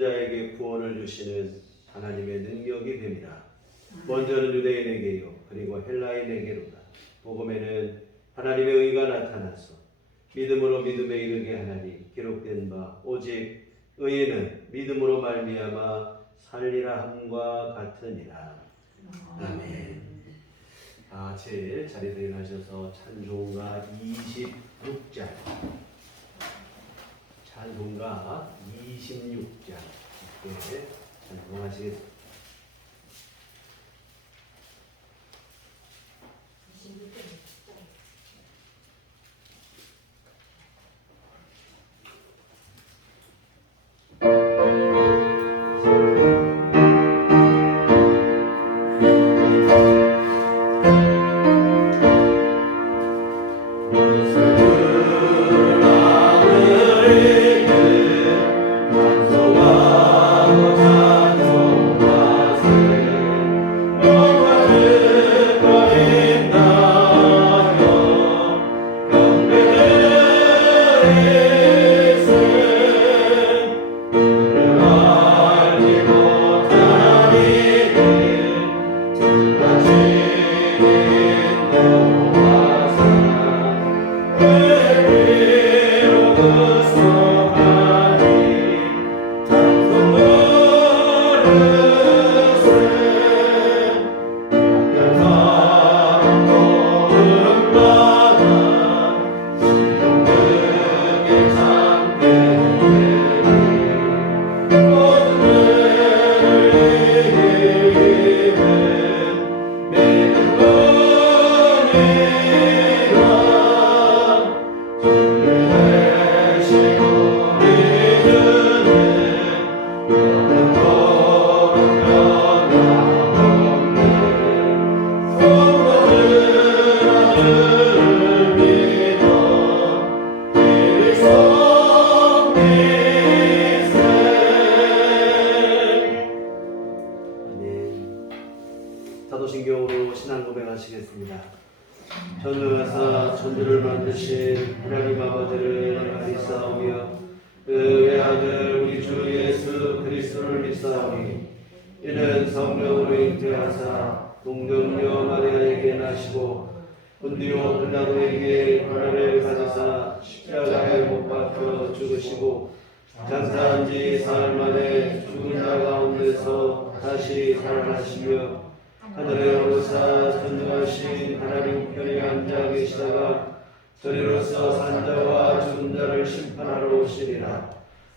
자에게 구원을 주시는 하나님의 능력이 됨이라. 먼저는 유대인에게요 그리고 헬라인에게로다. 복음에는 하나님의 의가 나타나서 믿음으로 믿음에 이르게 하나니 기록된 바 오직 의인은 믿음으로 말미암아 살리라 함과 같으니라. 아멘. 제일 자리에 일어나셔서 찬송가 26장 찬송가 26장 함께 찬송하시겠습니다. 사도신경으로 신앙 고백하시겠습니다. 전능하사 천지를 만드신 하나님 아버지를 믿사오며 그 외아들 우리 주 예수 그리스도를 믿사오니 이는 성령으로 잉태하사 동정녀 마리아에게 나시고 본디오 빌라도에게 고난을 받으사 십자가에 못 박혀 죽으시고 장사한 지 사흘 만에 죽은 자 가운데서 다시 살아나시며 하늘에 오르사 전능하신 하나님 편에 앉아 계시다가 저리로서 산 자와 죽은 자를 심판하러 오시리라.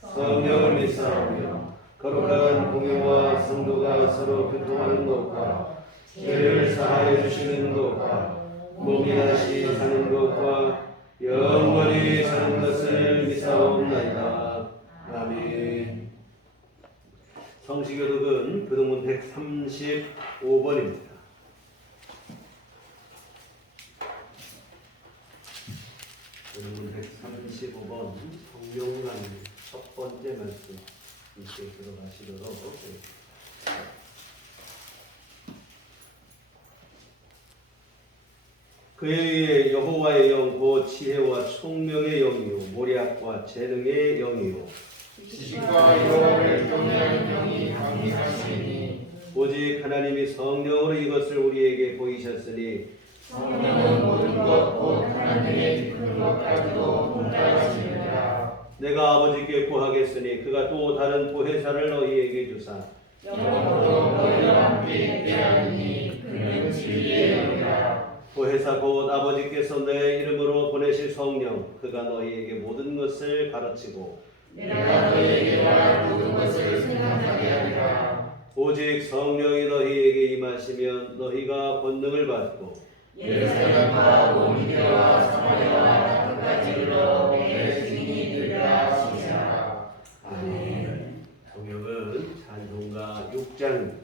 성령을 믿사오며 거룩한 공회와 성도가 서로 교통하는 것과 죄를 사하여 주시는 것과 몸이 다시 사는 것과 영원히 사는 것을 믿사옵나이다. 아멘. 성시교독은 교독문 135번입니다. 교독문 135번 성령관 첫 번째 말씀 이렇게 들어가시도록 그에 의해 여호와의 영 곧 지혜와 총명의 영이요 모략과 재능의 영이요 지식과 여호와를 경외하는 영이 강림하시니 오직 하나님이 성령으로 이것을 우리에게 보이셨으니 성령은 모든 것 곧 하나님의 깊은 것까지도 통달하시느니라. 내가 아버지께 구하겠으니 그가 또 다른 보혜사를 너희에게 주사 영원토록 너희와 함께 있게 하리니 그는 진리의 영이라. 보혜사 곧 아버지께서 내 이름으로 보내실 성령 그가 너희에게 모든 것을 가르치고 내가 너희에게 말한 모든 것을 생각하게 하리라. 오직 성령이 너희에게 임하시면 너희가 권능을 받고 예루살렘과 온 유대와 사마리아와 끝까지 이르러 내 증인이 되리라 하시니라. 아멘. 성경은 찬송가 6장입니다.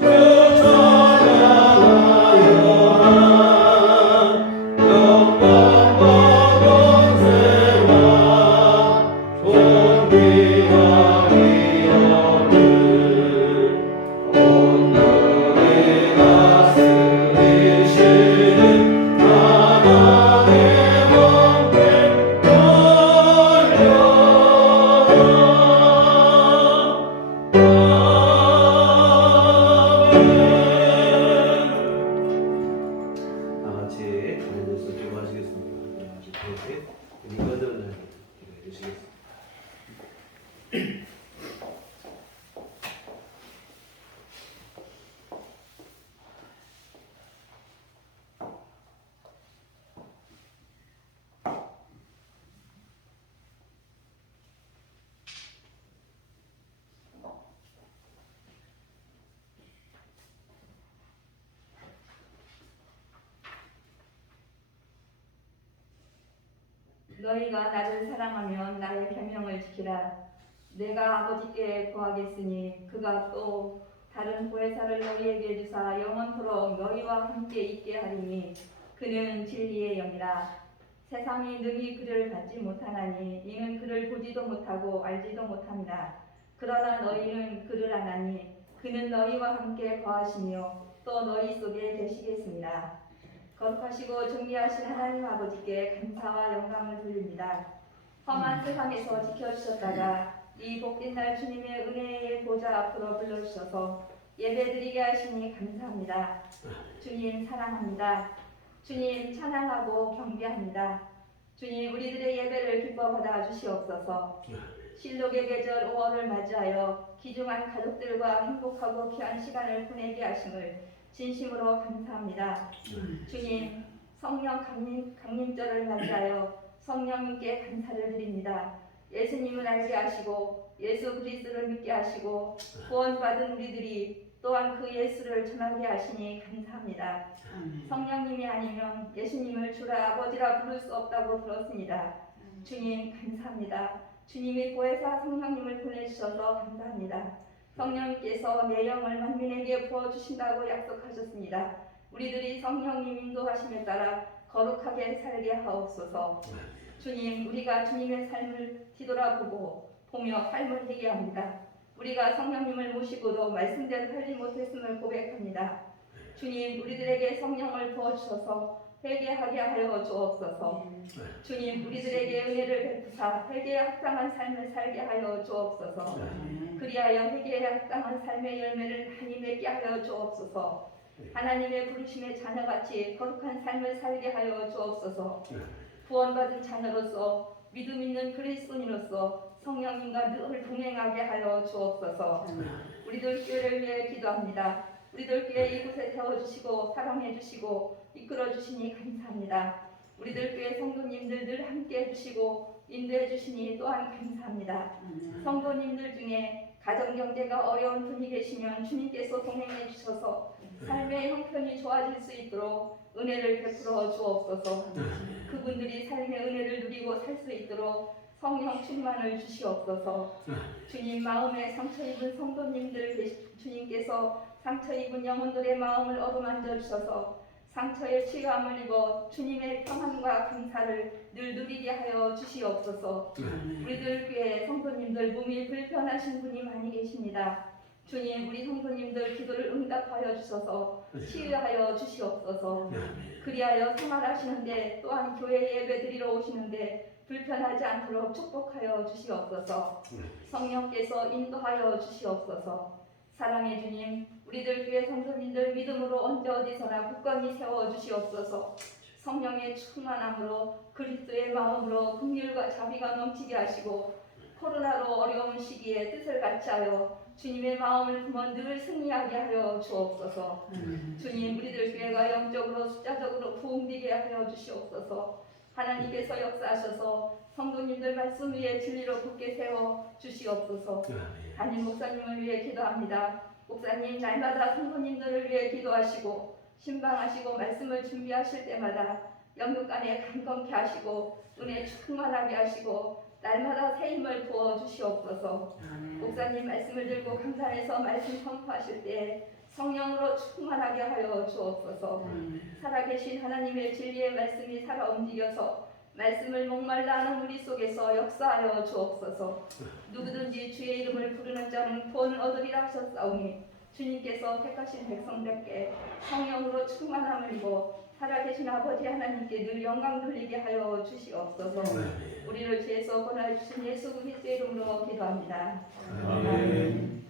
주 찬양하여 너희가 나를 사랑하면 나의 계명을 지키라. 내가 아버지께 구하겠으니 그가 또 다른 보혜사를 너희에게 주사 영원토록 너희와 함께 있게 하리니 그는 진리의 영이라. 세상이 능히 그를 받지 못하나니 이는 그를 보지도 못하고 알지도 못합니다. 그러나 너희는 그를 아나니 그는 너희와 함께 거하시며 또 너희 속에 계시겠습니다. 거룩하시고 존귀하신 하나님 아버지께 감사와 영광을 돌립니다. 험한 세상에서 지켜주셨다가 이 복된 날 주님의 은혜의 보좌 앞으로 불러주셔서 예배드리게 하시니 감사합니다. 주님 사랑합니다. 주님 찬양하고 경배합니다. 주님 우리들의 예배를 기뻐 받아 주시옵소서. 실록의 계절 5월을 맞이하여 귀중한 가족들과 행복하고 귀한 시간을 보내게 하심을 진심으로 감사합니다. 주님 성령 강림절을 맞이하여 성령님께 감사를 드립니다. 예수님을 알게 하시고 예수 그리스도를 믿게 하시고 구원받은 우리들이 또한 그 예수를 전하게 하시니 감사합니다. 성령님이 아니면 예수님을 주라 아버지라 부를 수 없다고 들었습니다. 주님 감사합니다. 주님이 보혜사 성령님을 보내주셔서 감사합니다. 성령님께서 내 영을 만민에게 부어주신다고 약속하셨습니다. 우리들이 성령님 인도하심에 따라 거룩하게 살게 하옵소서. 주님 우리가 주님의 삶을 뒤돌아보고 보며 삶을 회개합니다. 우리가 성령님을 모시고도 말씀대로 살지 못했음을 고백합니다. 주님 우리들에게 성령을 부어주셔서 회개하게 하여 주옵소서. 주님 우리들에게 은혜를 베푸사 회개에 합당한 삶을 살게 하여 주옵소서. 그리하여 회개에 합당한 삶의 열매를 많이 맺게 하여 주옵소서. 하나님의 부르심의 자녀같이 거룩한 삶을 살게 하여 주옵소서. 구원받은 자녀로서 믿음 있는 그리스도인으로서 성령님과 늘 동행하게 하여 주옵소서. 우리들 교회를 위해 기도합니다. 우리들 교회 이곳에 세워주시고 사랑해주시고 이끌어주시니 감사합니다. 우리들 교회 성도님들 늘 함께해주시고 인도해주시니 또한 감사합니다. 성도님들 중에 가정경제가 어려운 분이 계시면 주님께서 동행해주셔서 삶의 형편이 좋아질 수 있도록 은혜를 베풀어 주옵소서. 그분들이 삶의 은혜를 누리고 살 수 있도록 성령 충만을 주시옵소서. 주님 마음에 상처 입은 성도님들 주님께서 상처 입은 영혼들의 마음을 어루만져 주셔서 상처의 치유함을 입어 주님의 평안과 감사를 늘 누리게 하여 주시옵소서. 우리들 교회 성도님들 몸이 불편하신 분이 많이 계십니다. 주님 우리 성도님들 기도를 응답하여 주셔서 치유하여 주시옵소서. 그리하여 생활하시는데 또한 교회 예배 드리러 오시는데 불편하지 않도록 축복하여 주시옵소서. 성령께서 인도하여 주시옵소서. 사랑의 주님 우리들 교회 성도님들 믿음으로 언제 어디서나 굳건히 세워 주시옵소서. 성령의 충만함으로 그리스도의 마음으로 긍휼과 자비가 넘치게 하시고 코로나로 어려운 시기에 뜻을 같이하여 주님의 마음을 품어 늘 승리하게 하여 주옵소서. 주님 우리들 교회가 영적으로 숫자적으로 부흥되게 하여 주시옵소서. 하나님께서 역사하셔서 성도님들 말씀 위에 진리로 굳게 세워 주시옵소서. 담임 목사님을 위해 기도합니다. 목사님 날마다 성도님들을 위해 기도하시고 신방하시고 말씀을 준비하실 때마다 영육간에 강건케 하시고 은혜 충만하게 하시고 날마다 새 힘을 부어 주시옵소서. 목사님 말씀을 들고 강단에서 말씀 선포하실 때 성령으로 충만하게 하여 주옵소서. 살아계신 하나님의 진리의 말씀이 살아 움직여서 말씀을 목말라 하는 우리 속에서 역사하여 주옵소서. 누구든지 주의 이름을 부르는 자는 구원을 얻으리라 하셨사오니 주님께서 택하신 백성들께 성령으로 충만함을 입어 살아계신 아버지 하나님께 늘 영광 돌리게 하여 주시옵소서. 우리를 죄에서 권하주신 예수 그리스도의 이름으로 기도합니다. 아멘.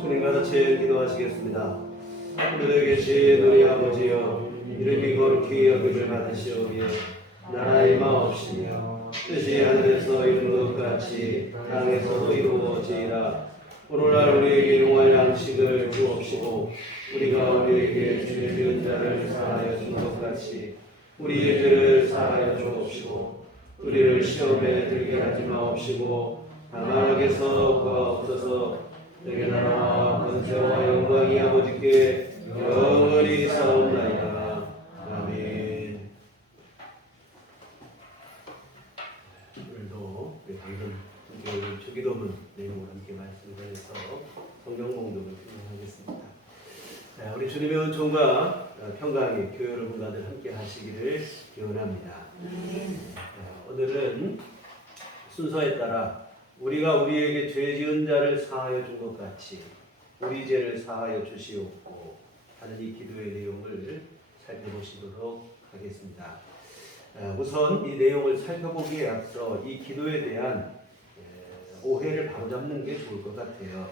주님과 같이 기도하시겠습니다. 하늘에 계신 우리 아버지여, 이름이 거룩히 여김을 받으시오며 나라의 임하옵시며 뜻이 하늘에서 이룬 것 같이 땅에서도 이루어지이다. 오늘날 우리에게 용할 양식을 주옵시고 우리가 우리에게 죄 지은 자를 사하여 준 것 같이 우리의 죄를 사하여 주옵시고 우리를 시험에 들게 하지 마옵시고 다만 악에서 구하옵소서. 내게 나라와 권세와 영광이 아버지께 영원히 싸움나이다. 아멘. 오늘도 방금 주기도문 내용을 함께 말씀을 해서 성경 공독을 진행하겠습니다. 자, 우리 주님의 은총과 평강이 교회 여러분과들 함께 하시기를 기원합니다. 자, 오늘은 순서에 따라 우리가 우리에게 죄 지은 자를 사하여 준 것 같이 우리 죄를 사하여 주시옵고 하는 이 기도의 내용을 살펴보시도록 하겠습니다. 우선 이 내용을 살펴보기에 앞서 이 기도에 대한 오해를 바로잡는 게 좋을 것 같아요.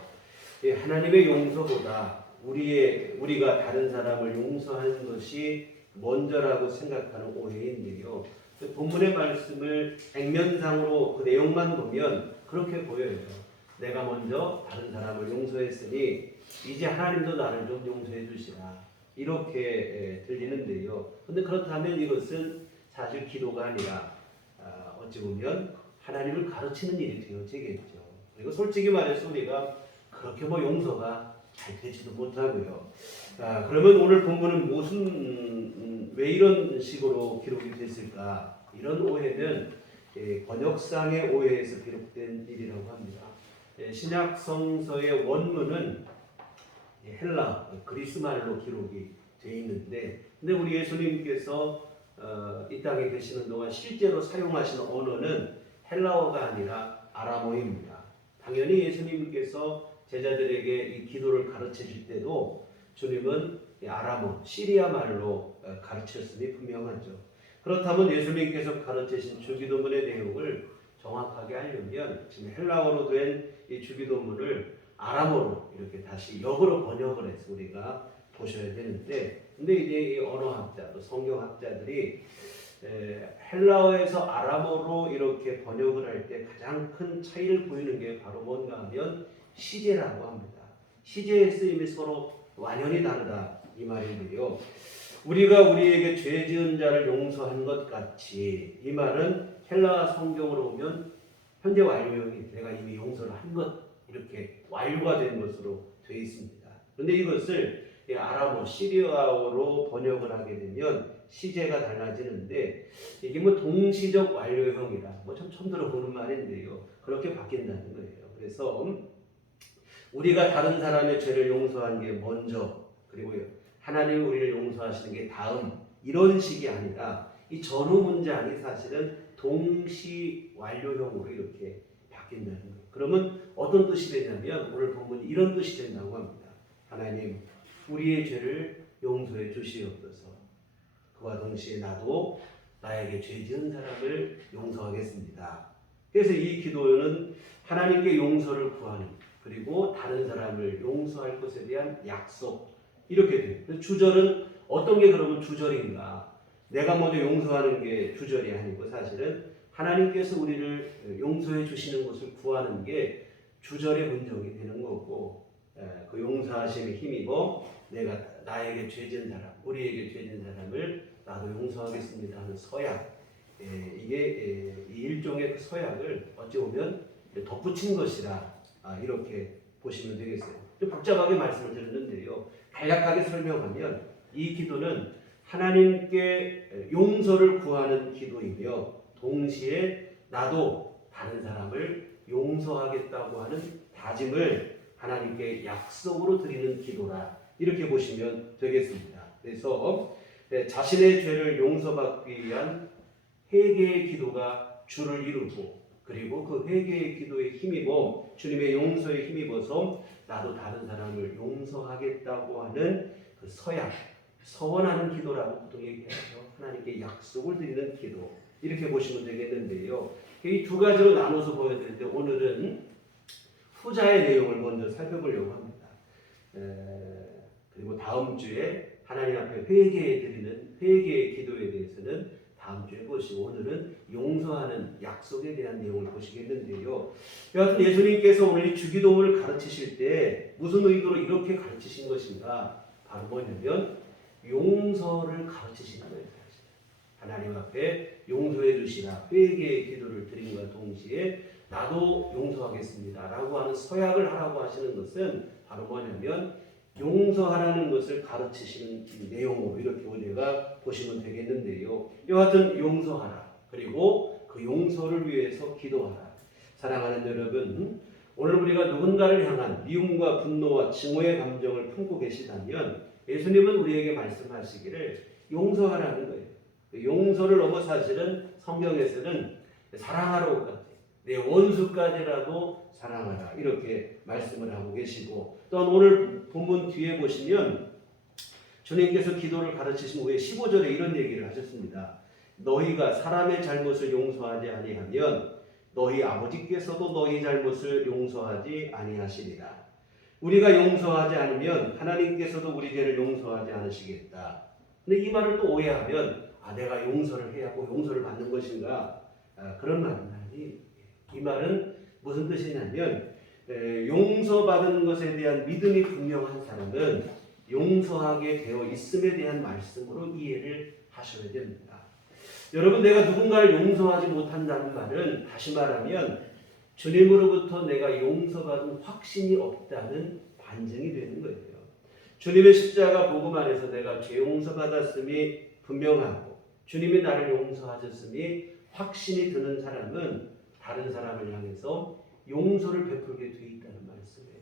하나님의 용서보다 우리가 다른 사람을 용서하는 것이 먼저라고 생각하는 오해인데요. 본문의 말씀을 액면상으로 그 내용만 보면 그렇게 보여요. 내가 먼저 다른 사람을 용서했으니 이제 하나님도 나를 좀 용서해 주시라. 이렇게 들리는데요. 근데 그렇다면 이것은 사실 기도가 아니라 어찌 보면 하나님을 가르치는 일이 되어지겠죠. 그리고 솔직히 말해서 우리가 그렇게 용서가 잘 되지도 못하고요. 그러면 오늘 본문은 왜 이런 식으로 기록이 됐을까? 이런 오해는 번역상의 오해에서 기록된 일이라고 합니다. 신약 성서의 원문은 헬라, 그리스말로 기록이 되어 있는데, 근데 우리 예수님께서 이 땅에 계시는 동안 실제로 사용하신 언어는 헬라어가 아니라 아람어입니다. 당연히 예수님께서 제자들에게 이 기도를 가르쳐 줄 때도 주님은 아람어, 시리아 말로 가르쳤음이 분명하죠. 그렇다면 예수님께서 가르치신 주기도문의 내용을 정확하게 하려면 지금 헬라어로 된 이 주기도문을 아람어로 이렇게 다시 역으로 번역을 해서 우리가 보셔야 되는데, 근데 이제 이 언어학자, 또 성경학자들이 헬라어에서 아람어로 이렇게 번역을 할 때 가장 큰 차이를 보이는 게 바로 뭔가 하면 시제라고 합니다. 시제의 쓰임이 서로 완연히 다르다 이 말인데요. 우리가 우리에게 죄 지은 자를 용서한 것 같이, 이 말은 헬라 성경으로 보면 현재 완료형이 내가 이미 용서를 한 것, 이렇게 완료가 된 것으로 되어 있습니다. 그런데 이것을 아람어, 시리아어로 번역을 하게 되면 시제가 달라지는데, 이게 동시적 완료형이라 참 처음 들어보는 말인데요. 그렇게 바뀐다는 거예요. 그래서 우리가 다른 사람의 죄를 용서한 게 먼저, 그리고 하나님이 우리를 용서하시는 게 다음, 이런 식이 아니라 이 전후 문장이 사실은 동시 완료형으로 이렇게 바뀐다는 거예요. 그러면 어떤 뜻이 되냐면 오늘 본문이 이런 뜻이 된다고 합니다. 하나님, 우리의 죄를 용서해 주시옵소서. 그와 동시에 나도 나에게 죄 지은 사람을 용서하겠습니다. 그래서 이 기도는 하나님께 용서를 구하는, 그리고 다른 사람을 용서할 것에 대한 약속, 이렇게 돼요. 주절은 어떤 게 그러면 주절인가? 내가 먼저 용서하는 게 주절이 아니고 사실은 하나님께서 우리를 용서해 주시는 것을 구하는 게 주절의 본정이 되는 거고, 그 용서하심에 힘입어 내가 나에게 죄 지은 사람, 우리에게 죄 지은 사람을 나도 용서하겠습니다 하는 서약, 이게 이 일종의 그 서약을 어찌 보면 덧붙인 것이라 이렇게 보시면 되겠어요. 좀 복잡하게 말씀을 드렸는데요. 간략하게 설명하면 이 기도는 하나님께 용서를 구하는 기도이며 동시에 나도 다른 사람을 용서하겠다고 하는 다짐을 하나님께 약속으로 드리는 기도라, 이렇게 보시면 되겠습니다. 그래서 자신의 죄를 용서받기 위한 회개의 기도가 주를 이루고, 그리고 그 회개의 기도에 힘입어 주님의 용서에 힘입어서 나도 다른 사람을 용서하겠다고 하는 그 서약, 서원하는 기도라고 보통 얘기하죠. 하나님께 약속을 드리는 기도, 이렇게 보시면 되겠는데요. 이 두 가지로 나눠서 보여드리는데 오늘은 후자의 내용을 먼저 살펴보려고 합니다. 그리고 다음 주에 하나님 앞에 회개해 드리는 회개의 기도에 대해서는 다음 주에 보시고 오늘은 용서하는 약속에 대한 내용을 보시겠는데요. 여하튼 예수님께서 오늘 이 주기도문을 가르치실 때 무슨 의도로 이렇게 가르치신 것인가? 바로 뭐냐면 용서를 가르치시는 거예요. 하나님 앞에 용서해 주시라 회개의 기도를 드림과 동시에 나도 용서하겠습니다 라고 하는 서약을 하라고 하시는 것은 바로 뭐냐면 용서하라는 것을 가르치시는 내용으로 이렇게 우리가 보시면 되겠는데요. 여하튼 용서하라. 그리고 그 용서를 위해서 기도하라. 사랑하는 여러분, 오늘 우리가 누군가를 향한 미움과 분노와 증오의 감정을 품고 계시다면 예수님은 우리에게 말씀하시기를 용서하라는 거예요. 용서를 넘어 사실은 성경에서는 사랑하라고 같아요. 내 원수까지라도 사랑하라 이렇게 말씀을 하고 계시고 또 오늘 본문 뒤에 보시면 주님께서 기도를 가르치신 후에 15절에 이런 얘기를 하셨습니다. 너희가 사람의 잘못을 용서하지 아니하면 너희 아버지께서도 너희 잘못을 용서하지 아니하시리라. 우리가 용서하지 않으면 하나님께서도 우리 죄를 용서하지 않으시겠다. 근데 이 말을 또 오해하면 내가 용서를 해야 하고 용서를 받는 것인가? 그런 말은 아니. 이 말은 무슨 뜻이냐면 용서받은 것에 대한 믿음이 분명한 사람은 용서하게 되어 있음에 대한 말씀으로 이해를 하셔야 됩니다. 여러분, 내가 누군가를 용서하지 못한다는 말은 다시 말하면 주님으로부터 내가 용서받은 확신이 없다는 반증이 되는 거예요. 주님의 십자가 복음 안에서 내가 죄 용서받았음이 분명하고 주님이 나를 용서하셨음이 확신이 드는 사람은 다른 사람을 향해서 용서를 베풀게 돼 있다는 말씀이에요.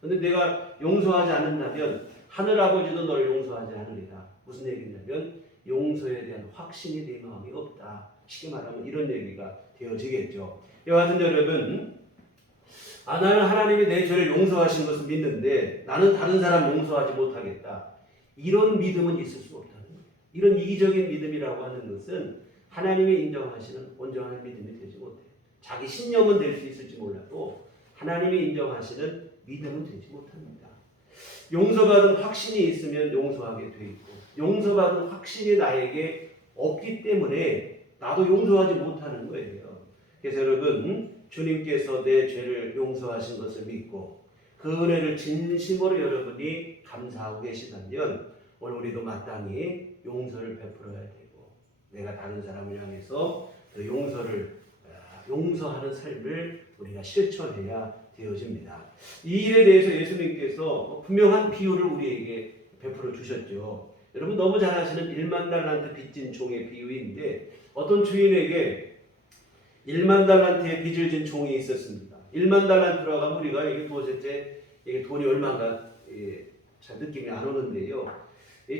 그런데 내가 용서하지 않는다면 하늘 아버지도 너를 용서하지 않으리라. 무슨 얘기냐면 용서에 대한 확신이 내 마음이 없다. 쉽게 말하면 이런 얘기가 되어지겠죠. 여하튼 여러분, 나는 하나님이 내 죄를 용서하신 것을 믿는데 나는 다른 사람 용서하지 못하겠다. 이런 믿음은 있을 수 없다는 거예요. 이런 이기적인 믿음이라고 하는 것은 하나님이 인정하시는 온전한 믿음이 되지 못해요. 자기 신념은 될 수 있을지 몰라도 하나님이 인정하시는 믿음은 되지 못합니다. 용서받은 확신이 있으면 용서하게 돼 있고 용서받은 확신이 나에게 없기 때문에 나도 용서하지 못하는 거예요. 그래서 여러분, 주님께서 내 죄를 용서하신 것을 믿고 그 은혜를 진심으로 여러분이 감사하고 계시다면 오늘 우리도 마땅히 용서를 베풀어야 되고 내가 다른 사람을 향해서 그 용서하는 삶을 우리가 실천해야 되어집니다. 이 일에 대해서 예수님께서 분명한 비유를 우리에게 베풀어 주셨죠. 여러분 너무 잘 아시는 1만 달란트 빚진 종의 비유인데 어떤 주인에게 1만 달란트의 빚을 진 종이 있었습니다. 1만 달란트라고 하면 우리가 이게 도대체 이게 돈이 얼마인가 잘 느낌이 안 오는데요.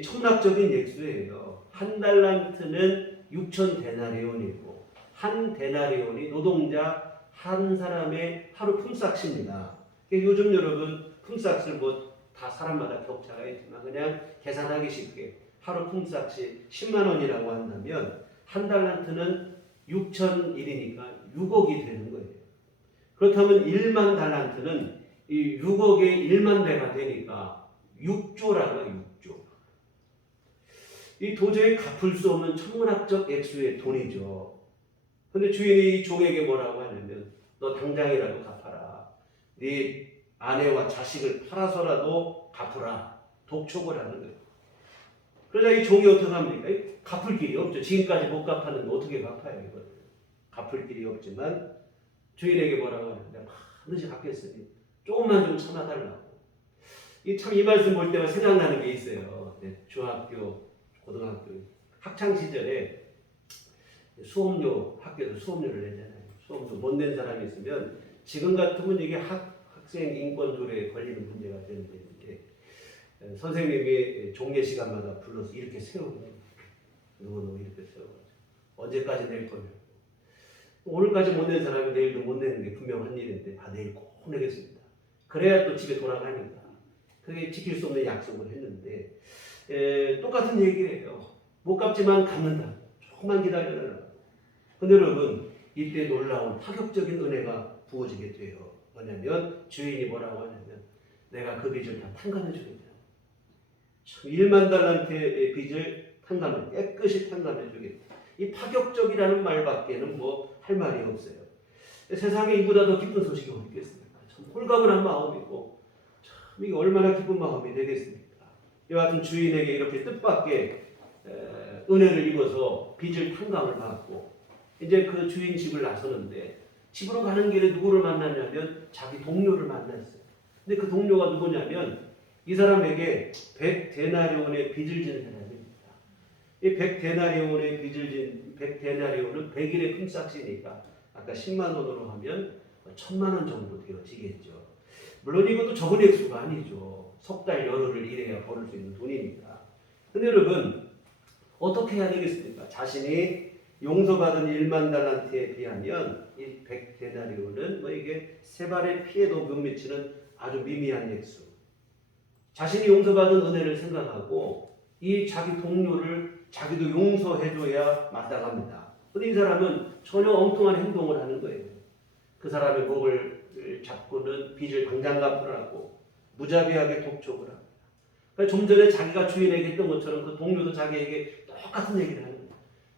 천문학적인 액수예요. 한 달란트는 6천 데나리온이고 한 데나리온이 노동자 한 사람의 하루 품삯입니다. 요즘 여러분 품삯을 다 사람마다 격차가 있지만 그냥 계산하기 쉽게 하루 품삯이 10만 원이라고 한다면 한 달란트는 6,001이니까 6억이 되는 거예요. 그렇다면 1만 달란트는 이 6억의 1만 배가 되니까 6조라고요. 6조. 이 도저히 갚을 수 없는 천문학적 액수의 돈이죠. 근데 주인이 이 종에게 뭐라고 하냐면 너 당장이라도 갚아라. 네 아내와 자식을 팔아서라도 갚으라. 독촉을 하는 거예요. 그러자 이 종이 어떻게 합니까? 갚을 길이 없죠. 지금까지 못 갚았는데 어떻게 갚아요? 이걸. 갚을 길이 없지만 주인에게 뭐라고 하냐면 내가 반드시 갚겠으니 조금만 좀 참아달라고. 이 말씀 볼 때만 생각나는 게 있어요. 중학교, 고등학교 학창 시절에 수업료 학교에서 수업료를 내잖아요. 수업료 못 낸 사람이 있으면 지금 같으면 이게 학생 인권 조례에 걸리는 문제가 되는데 선생님이 종례 시간마다 불러서 이렇게 세우고 누구 이렇게 세워가지고 언제까지 낼 거냐고. 오늘까지 못 낸 사람이 내일도 못 내는 게 분명한 일인데 내일 꼭 내겠습니다. 그래야 또 집에 돌아가니까. 그게 지킬 수 없는 약속을 했는데 똑같은 얘기예요. 못 갚지만 갚는다. 조금만 기다려라. 근데 여러분 이때 놀라운 파격적인 은혜가 부어지게 돼요. 뭐냐면 주인이 뭐라고 하냐면 내가 그 빚을 다 탕감해 주겠다. 1만 달란트의 빚을 깨끗이 탕감해 주겠다. 이 파격적이라는 말밖에는 뭐 할 말이 없어요. 세상에 이보다 더 기쁜 소식이 어디 있겠습니까? 참 홀가분한 마음이고 참 이게 얼마나 기쁜 마음이 되겠습니까? 이와 같은 주인에게 이렇게 뜻밖의 은혜를 입어서 빚을 탕감을 받고 이제 그 주인 집을 나서는데 집으로 가는 길에 누구를 만났냐면 자기 동료를 만났어요. 근데 그 동료가 누구냐면 이 사람에게 100데나리온의 빚을 지는 사람입니다. 이 100데나리온의 빚을 진 100데나리온은 100일의 품삯이니까 아까 10만 원으로 하면 1000만 원 정도 되어지겠죠. 물론 이것도 적은 액수가 아니죠. 석 달 열흘을 일해야 벌을 수 있는 돈입니다. 근데 여러분 어떻게 해야 되겠습니까? 자신이 용서받은 1만 달란트에 비하면 이 100데나리온은 뭐 이게 세 발의 피에도 못 미치는 아주 미미한 액수. 자신이 용서받은 은혜를 생각하고 이 자기 동료를 자기도 용서해줘야 마땅합니다. 근데 이 사람은 전혀 엉뚱한 행동을 하는 거예요. 그 사람의 목을 잡고는 빚을 당장 갚으라고 무자비하게 독촉을 합니다. 그러니까 좀 전에 자기가 주인에게 했던 것처럼 그 동료도 자기에게 똑같은 얘기를 하는 거예요.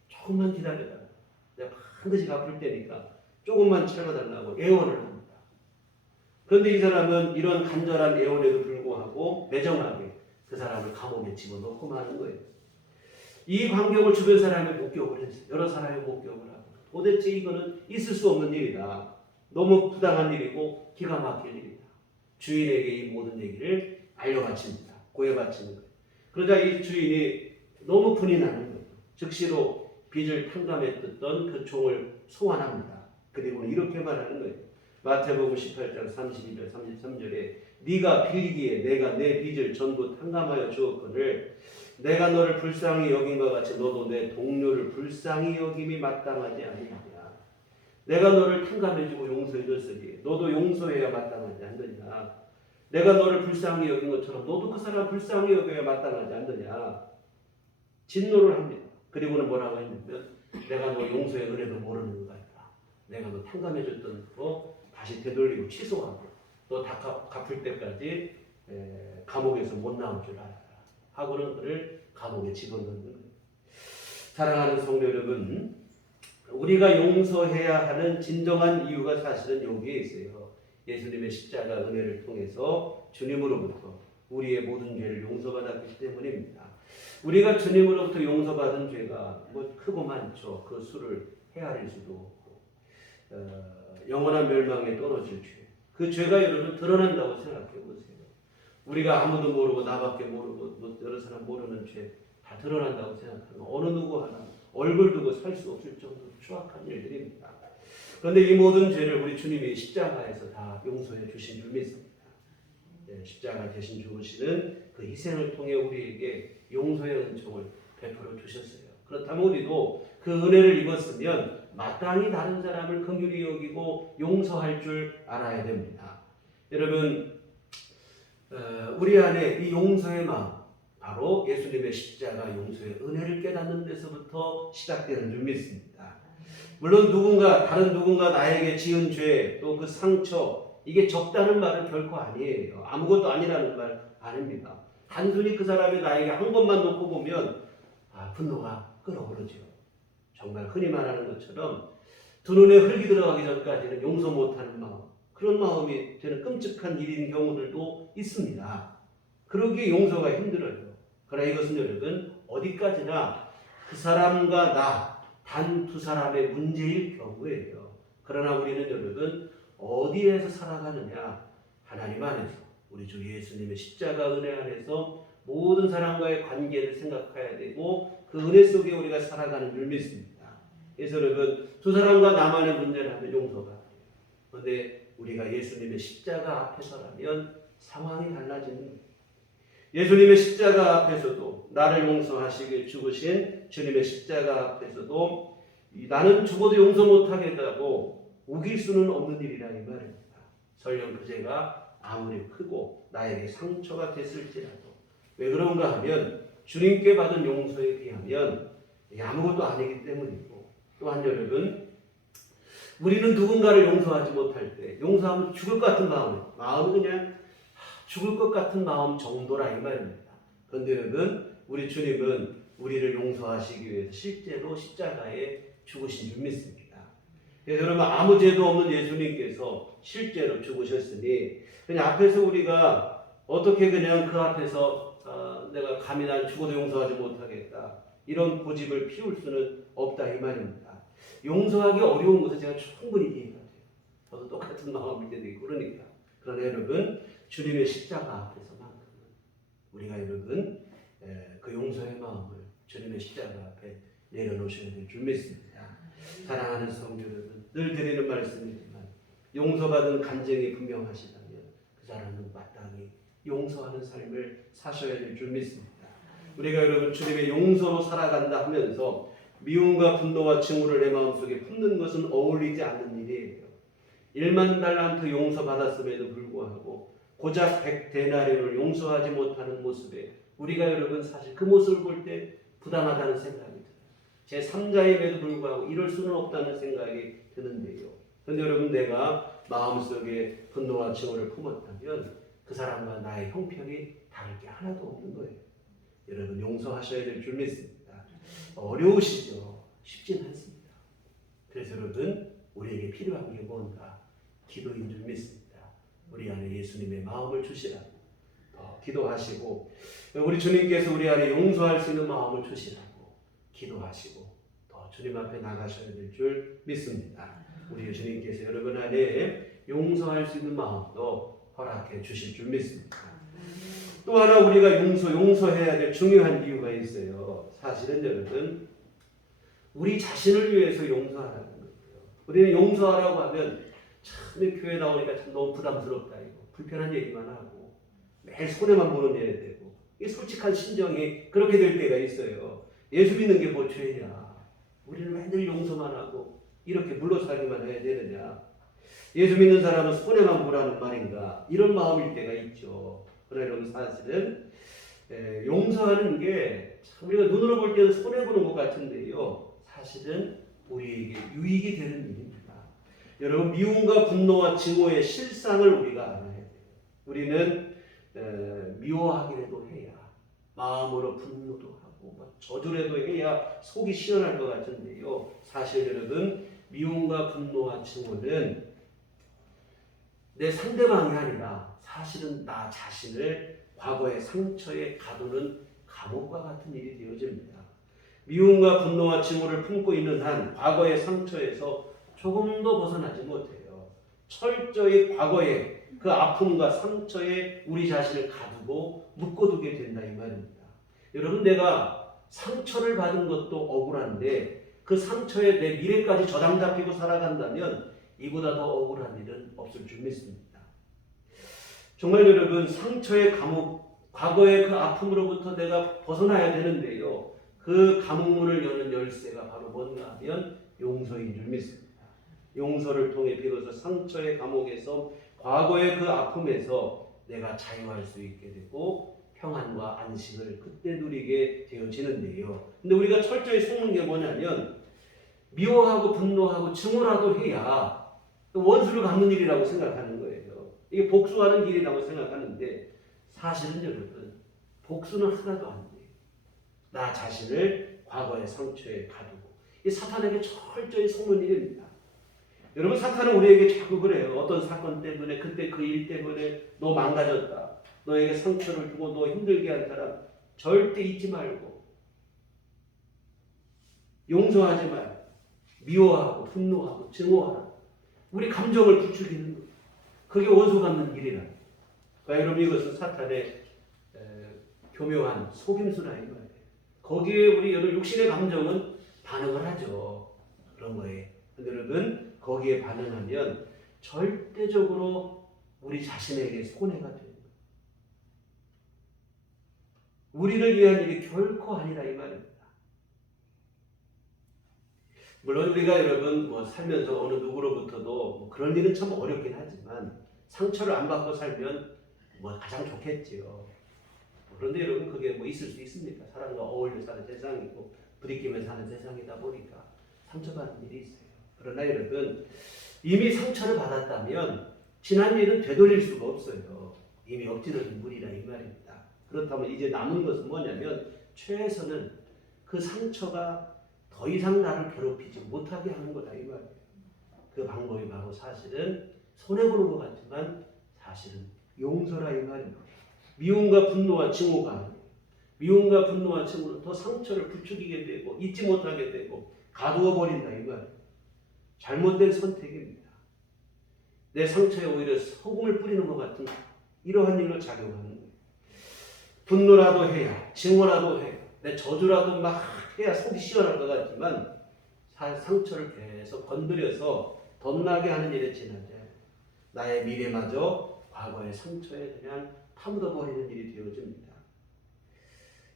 조금만 기다려라. 내가 반드시 갚을 테니까 조금만 참아달라고 애원을 합니다. 그런데 이 사람은 이런 간절한 애원에도 불구하고 매정하게 그 사람을 감옥에 집어넣고 마는 거예요. 이 광경을 주변 사람이 목격을 했어요. 여러 사람이 목격을 하고 도대체 이거는 있을 수 없는 일이다. 너무 부당한 일이고 기가 막힐 일이다. 주인에게 이 모든 얘기를 알려바칩니다. 고해바치는 거예요. 그러자 이 주인이 너무 분이 나는 거예요. 즉시로 빚을 탕감했던 그 종을 소환합니다. 그리고는 이렇게 말하는 거예요. 마태복음 18장 32절 33절에 네가 빌기에 내가 내 빚을 전부 탕감하여 주었거늘 내가 너를 불쌍히 여긴 것 같이 너도 내 동료를 불쌍히 여김이 마땅하지 아니하냐. 내가 너를 탕감해주고 용서해줬으니 너도 용서해야 마땅하지 않느냐. 내가 너를 불쌍히 여긴 것처럼 너도 그 사람 불쌍히 여겨야 마땅하지 않느냐. 진노를 합니다. 그리고는 뭐라고 했냐면 내가 너 용서의 은혜도 모르는 것 같다. 내가 너 탕감해줬던 거 다시 되돌리고 취소하고 너 다 갚을 때까지 감옥에서 못 나올 줄 알아라. 하고는 그를 감옥에 집어넣는 거예요. 사랑하는 성도 여러분, 우리가 용서해야 하는 진정한 이유가 사실은 여기에 있어요. 예수님의 십자가 은혜를 통해서 주님으로부터 우리의 모든 죄를 용서받았기 때문입니다. 우리가 주님으로부터 용서받은 죄가 뭐 크고 많죠. 그 수를 헤아릴 수도 없고 영원한 멸망에 떨어질 죄. 그 죄가 여러분 드러난다고 생각해 보세요. 우리가 아무도 모르고 나밖에 모르고 여러 사람 모르는 죄 다 드러난다고 생각하면 어느 누구 하나 얼굴 두고 살 수 없을 정도로 추악한 일들입니다. 그런데 이 모든 죄를 우리 주님이 십자가에서 다 용서해 주신 줄 믿습니다. 십자가 대신 죽으시는 그 희생을 통해 우리에게 용서의 은총을 베풀어 주셨어요. 그렇다면 우리도 그 은혜를 입었으면 마땅히 다른 사람을 긍휼히 여기고 용서할 줄 알아야 됩니다. 여러분, 우리 안에 이 용서의 마음, 바로 예수님의 십자가 용서의 은혜를 깨닫는 데서부터 시작되는 줄 믿습니다. 물론 다른 누군가 나에게 지은 죄, 또 그 상처, 이게 적다는 말은 결코 아니에요. 아무것도 아니라는 말 아닙니다. 단순히 그 사람이 나에게 한 것만 놓고 보면 분노가 끓어오르죠. 정말 흔히 말하는 것처럼 두 눈에 흙이 들어가기 전까지는 용서 못하는 마음, 그런 마음이 되는 끔찍한 일인 경우들도 있습니다. 그러기에 용서가 힘들어요. 그러나 이것은 여러분 어디까지나 그 사람과 나 단 두 사람의 문제일 경우예요. 그러나 우리는 여러분 어디에서 살아가느냐? 하나님 안에서, 우리 주 예수님의 십자가 은혜 안에서 모든 사람과의 관계를 생각해야 되고 그 은혜 속에 우리가 살아가는 줄 믿습니다. 그래서 여러분 두 사람과 나만의 문제라면 용서가 돼요. 그런데 우리가 예수님의 십자가 앞에서라면 상황이 달라지는 거예요. 예수님의 십자가 앞에서도 나를 용서하시길 죽으신 주님의 십자가 앞에서도 나는 죽어도 용서 못하겠다고 우길 수는 없는 일이라 이 말입니다. 설령 그 죄가 아무리 크고 나에게 상처가 됐을지라도. 왜 그런가 하면 주님께 받은 용서에 비하면 아무것도 아니기 때문이고, 또한 여러분 우리는 누군가를 용서하지 못할 때 용서하면 죽을 것 같은 마음이 그냥 죽을 것 같은 마음 정도라 이 말입니다. 그런데 여러분 우리 주님은 우리를 용서하시기 위해서 실제로 십자가에 죽으신 줄 믿습니다. 그래서 여러분 아무 죄도 없는 예수님께서 실제로 죽으셨으니 그냥 앞에서 우리가 어떻게 그냥 그 앞에서 내가 감히 난 죽어도 용서하지 못하겠다 이런 고집을 피울 수는 없다 이 말입니다. 용서하기 어려운 것을 제가 충분히 이해가 돼요. 저도 똑같은 마음일 때도 있고 그러니까. 그러나 여러분 주님의 십자가 앞에서만큼은 우리가 여러분 그 용서의 마음을 주님의 십자가 앞에 내려놓으셔야 될 줄 믿습니다. 사랑하는 성도 여러분, 늘 드리는 말씀이지만 용서받은 감정이 분명하시다면 그 사람은 마땅히 용서하는 삶을 사셔야 될 줄 믿습니다. 우리가 여러분 주님의 용서로 살아간다 하면서 미움과 분노와 증오를 내 마음속에 품는 것은 어울리지 않는 일이에요. 1만 달란트 용서받았음에도 불구하고 고작 100데나리온을 용서하지 못하는 모습에 우리가 여러분 사실 그 모습을 볼 때 부당하다는 생각이 들어요. 제 3자임에도 불구하고 이럴 수는 없다는 생각이 드는데요. 그런데 여러분 내가 마음속에 분노와 증오를 품었다면 그 사람과 나의 형편이 다를 게 하나도 없는 거예요. 여러분 용서하셔야 될 줄 믿습니다. 어려우시죠? 쉽진 않습니다. 그래서 여러분 우리에게 필요한 게 뭔가? 기도인 줄 믿습니다. 우리 안에 예수님의 마음을 주시라고 더 기도하시고 우리 주님께서 우리 안에 용서할 수 있는 마음을 주시라고 기도하시고 더 주님 앞에 나가셔야 될 줄 믿습니다. 우리 주님께서 여러분 안에 용서할 수 있는 마음도 허락해 주실 줄 믿습니다. 또 하나 우리가 용서해야 될 중요한 이유가 있어요. 사실은 여러분 우리 자신을 위해서 용서하라는 거예요. 우리는 용서하라고 하면 참 교회 나오니까 참 너무 부담스럽다 이거 불편한 얘기만 하고 매일 손해만 보는 일이 되고 이 솔직한 심정이 그렇게 될 때가 있어요. 예수 믿는 게 뭐 죄냐? 우리는 맨날 용서만 하고 이렇게 물러서기만 해야 되느냐? 예수 믿는 사람은 손해만 보라는 말인가? 이런 마음일 때가 있죠. 그러나 여러분 사실은 용서하는 게 참 우리가 눈으로 볼 때는 손해 보는 것 같은데요. 사실은 우리에게 유익이 되는 일입니다. 여러분 미움과 분노와 증오의 실상을 우리가 알아야 돼요. 우리는 미워하기라도 해야 마음으로 분노도 하고 저주라도 해야 속이 시원할 것 같은데요. 사실 여러분 미움과 분노와 증오는 내 상대방이 아니라 사실은 나 자신을 과거의 상처에 가두는 감옥과 같은 일이 되어집니다. 미움과 분노와 증오를 품고 있는 한 과거의 상처에서 조금도 벗어나지 못해요. 철저히 과거의 그 아픔과 상처에 우리 자신을 가두고 묶어두게 된다 이 말입니다. 여러분 내가 상처를 받은 것도 억울한데 그 상처에 내 미래까지 저당 잡히고 살아간다면 이보다 더 억울한 일은 없을 줄 믿습니다. 정말 여러분 상처의 감옥, 과거의 그 아픔으로부터 내가 벗어나야 되는데요. 그 감옥문을 여는 열쇠가 바로 뭔가 하면 용서인 줄 믿습니다. 용서를 통해 비로소 상처의 감옥에서 과거의 그 아픔에서 내가 자유할 수 있게 되고 평안과 안식을 그때 누리게 되어지는데요. 근데 우리가 철저히 속는 게 뭐냐면 미워하고 분노하고 증오라도 해야 원수를 갚는 일이라고 생각하는 거예요. 이게 복수하는 길이라고 생각하는데 사실은 여러분 복수는 하나도 안 돼요. 나 자신을 과거의 상처에 가두고 이 사탄에게 철저히 속는 일입니다. 여러분 사탄은 우리에게 자꾸 그래요. 어떤 사건 때문에 그때 그 일 때문에 너 망가졌다. 너에게 상처를 주고 너 힘들게 한 사람 절대 잊지 말고 용서하지 말고 미워하고 분노하고 증오하라. 우리 감정을 부추기는 거예요. 그게 원수 갚는 일이라. 그러니까 여러분 이것은 사탄의 교묘한 속임수라 이 말이에요. 거기에 우리 여러분 육신의 감정은 반응을 하죠. 그런 거예요. 근데 여러분 거기에 반응하면 절대적으로 우리 자신에게 손해가 돼요. 우리를 위한 일이 결코 아니라 이 말입니다. 물론 우리가 여러분 살면서 어느 누구로부터도 그런 일은 참 어렵긴 하지만 상처를 안 받고 살면 가장 좋겠지요. 그런데 여러분 그게 있을 수 있습니까? 사람과 어울려 사는 세상이고 부딪히며 사는 세상이다 보니까 상처받는 일이 있어요. 그러나 여러분 이미 상처를 받았다면 지난 일은 되돌릴 수가 없어요. 이미 엎질러진 물이라 이 말입니다. 그렇다면 이제 남은 것은 뭐냐면 최선은 그 상처가 더 이상 나를 괴롭히지 못하게 하는 거다 이 말이에요. 그 방법이 바로 사실은 손해보는 것 같지만 사실은 용서라 이 말이에요. 미움과 분노와 증오가 미움과 분노와 증오는 더 상처를 부추기게 되고 잊지 못하게 되고 가두어 버린다 이 말이에요. 잘못된 선택입니다. 내 상처에 오히려 소금을 뿌리는 것 같은 이러한 일로 작용하는 거예요. 분노라도 해야, 증오라도 해야, 내 저주라도 막 해야 속이 시원할 것 같지만 상처를 계속 건드려서 덧나게 하는 일에 지나지 나의 미래마저 과거의 상처에 그냥 파묻어버리는 일이 되어집니다.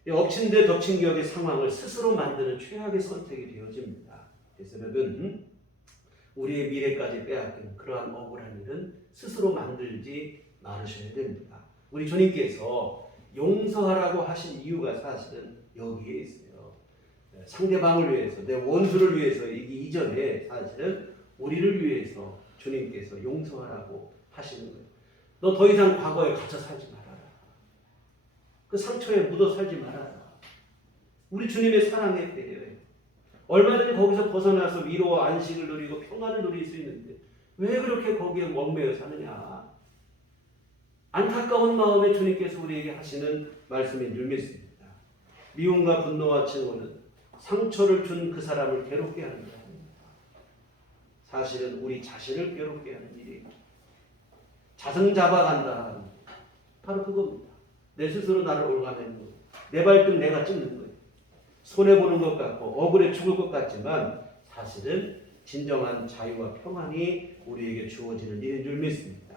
엎친 데 덮친 격의 상황을 스스로 만드는 최악의 선택이 되어집니다. 그래서 여러분 우리의 미래까지 빼앗긴 그러한 억울한 일은 스스로 만들지 말으셔야 됩니다. 우리 주님께서 용서하라고 하신 이유가 사실은 여기에 있어요. 상대방을 위해서, 내 원수를 위해서이기 이전에 사실은 우리를 위해서 주님께서 용서하라고 하시는 거예요. 너 더 이상 과거에 갇혀 살지 말아라. 그 상처에 묻어 살지 말아라. 우리 주님의 사랑의 배려예요. 얼마든지 거기서 벗어나서 위로와 안식을 누리고 평안을 누릴 수 있는데 왜 그렇게 거기에 얽매여 사느냐. 안타까운 마음에 주님께서 우리에게 하시는 말씀인 줄 믿습니다. 미움과 분노와 증오는 상처를 준 그 사람을 괴롭게 하는 것입니다. 사실은 우리 자신을 괴롭게 하는 일이에요. 자승 잡아간다. 바로 그겁니다. 내 스스로 나를 올가매는 거예요. 내 발등 내가 찢는 거예요. 손해보는 것 같고 억울해 죽을 것 같지만 사실은 진정한 자유와 평안이 우리에게 주어지는 일인 줄 믿습니다.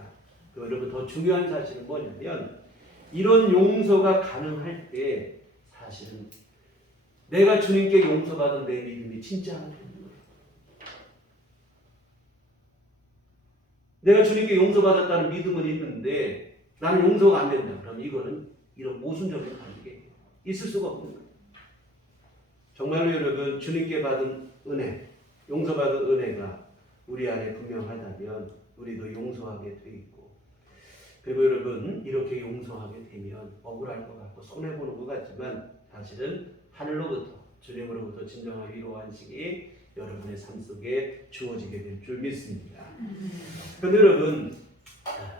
여러분 더 중요한 사실은 뭐냐면 이런 용서가 가능할 때 사실은 내가 주님께 용서받은 내 믿음이 진짜 하는 거예요. 내가 주님께 용서받았다는 믿음은 있는데 나는 용서가 안 된다. 그럼 이거는 이런 모순적인 관계예요. 있을 수가 없는 거예요. 정말로 여러분 주님께 받은 은혜, 용서받은 은혜가 우리 안에 분명하다면 우리도 용서하게 돼 있고 그리고 여러분 이렇게 용서하게 되면 억울할 것 같고 손해보는 것 같지만 사실은 하늘로부터 주님으로부터 진정한 위로와 안식이 여러분의 삶 속에 주어지게 될 줄 믿습니다. 그런데 여러분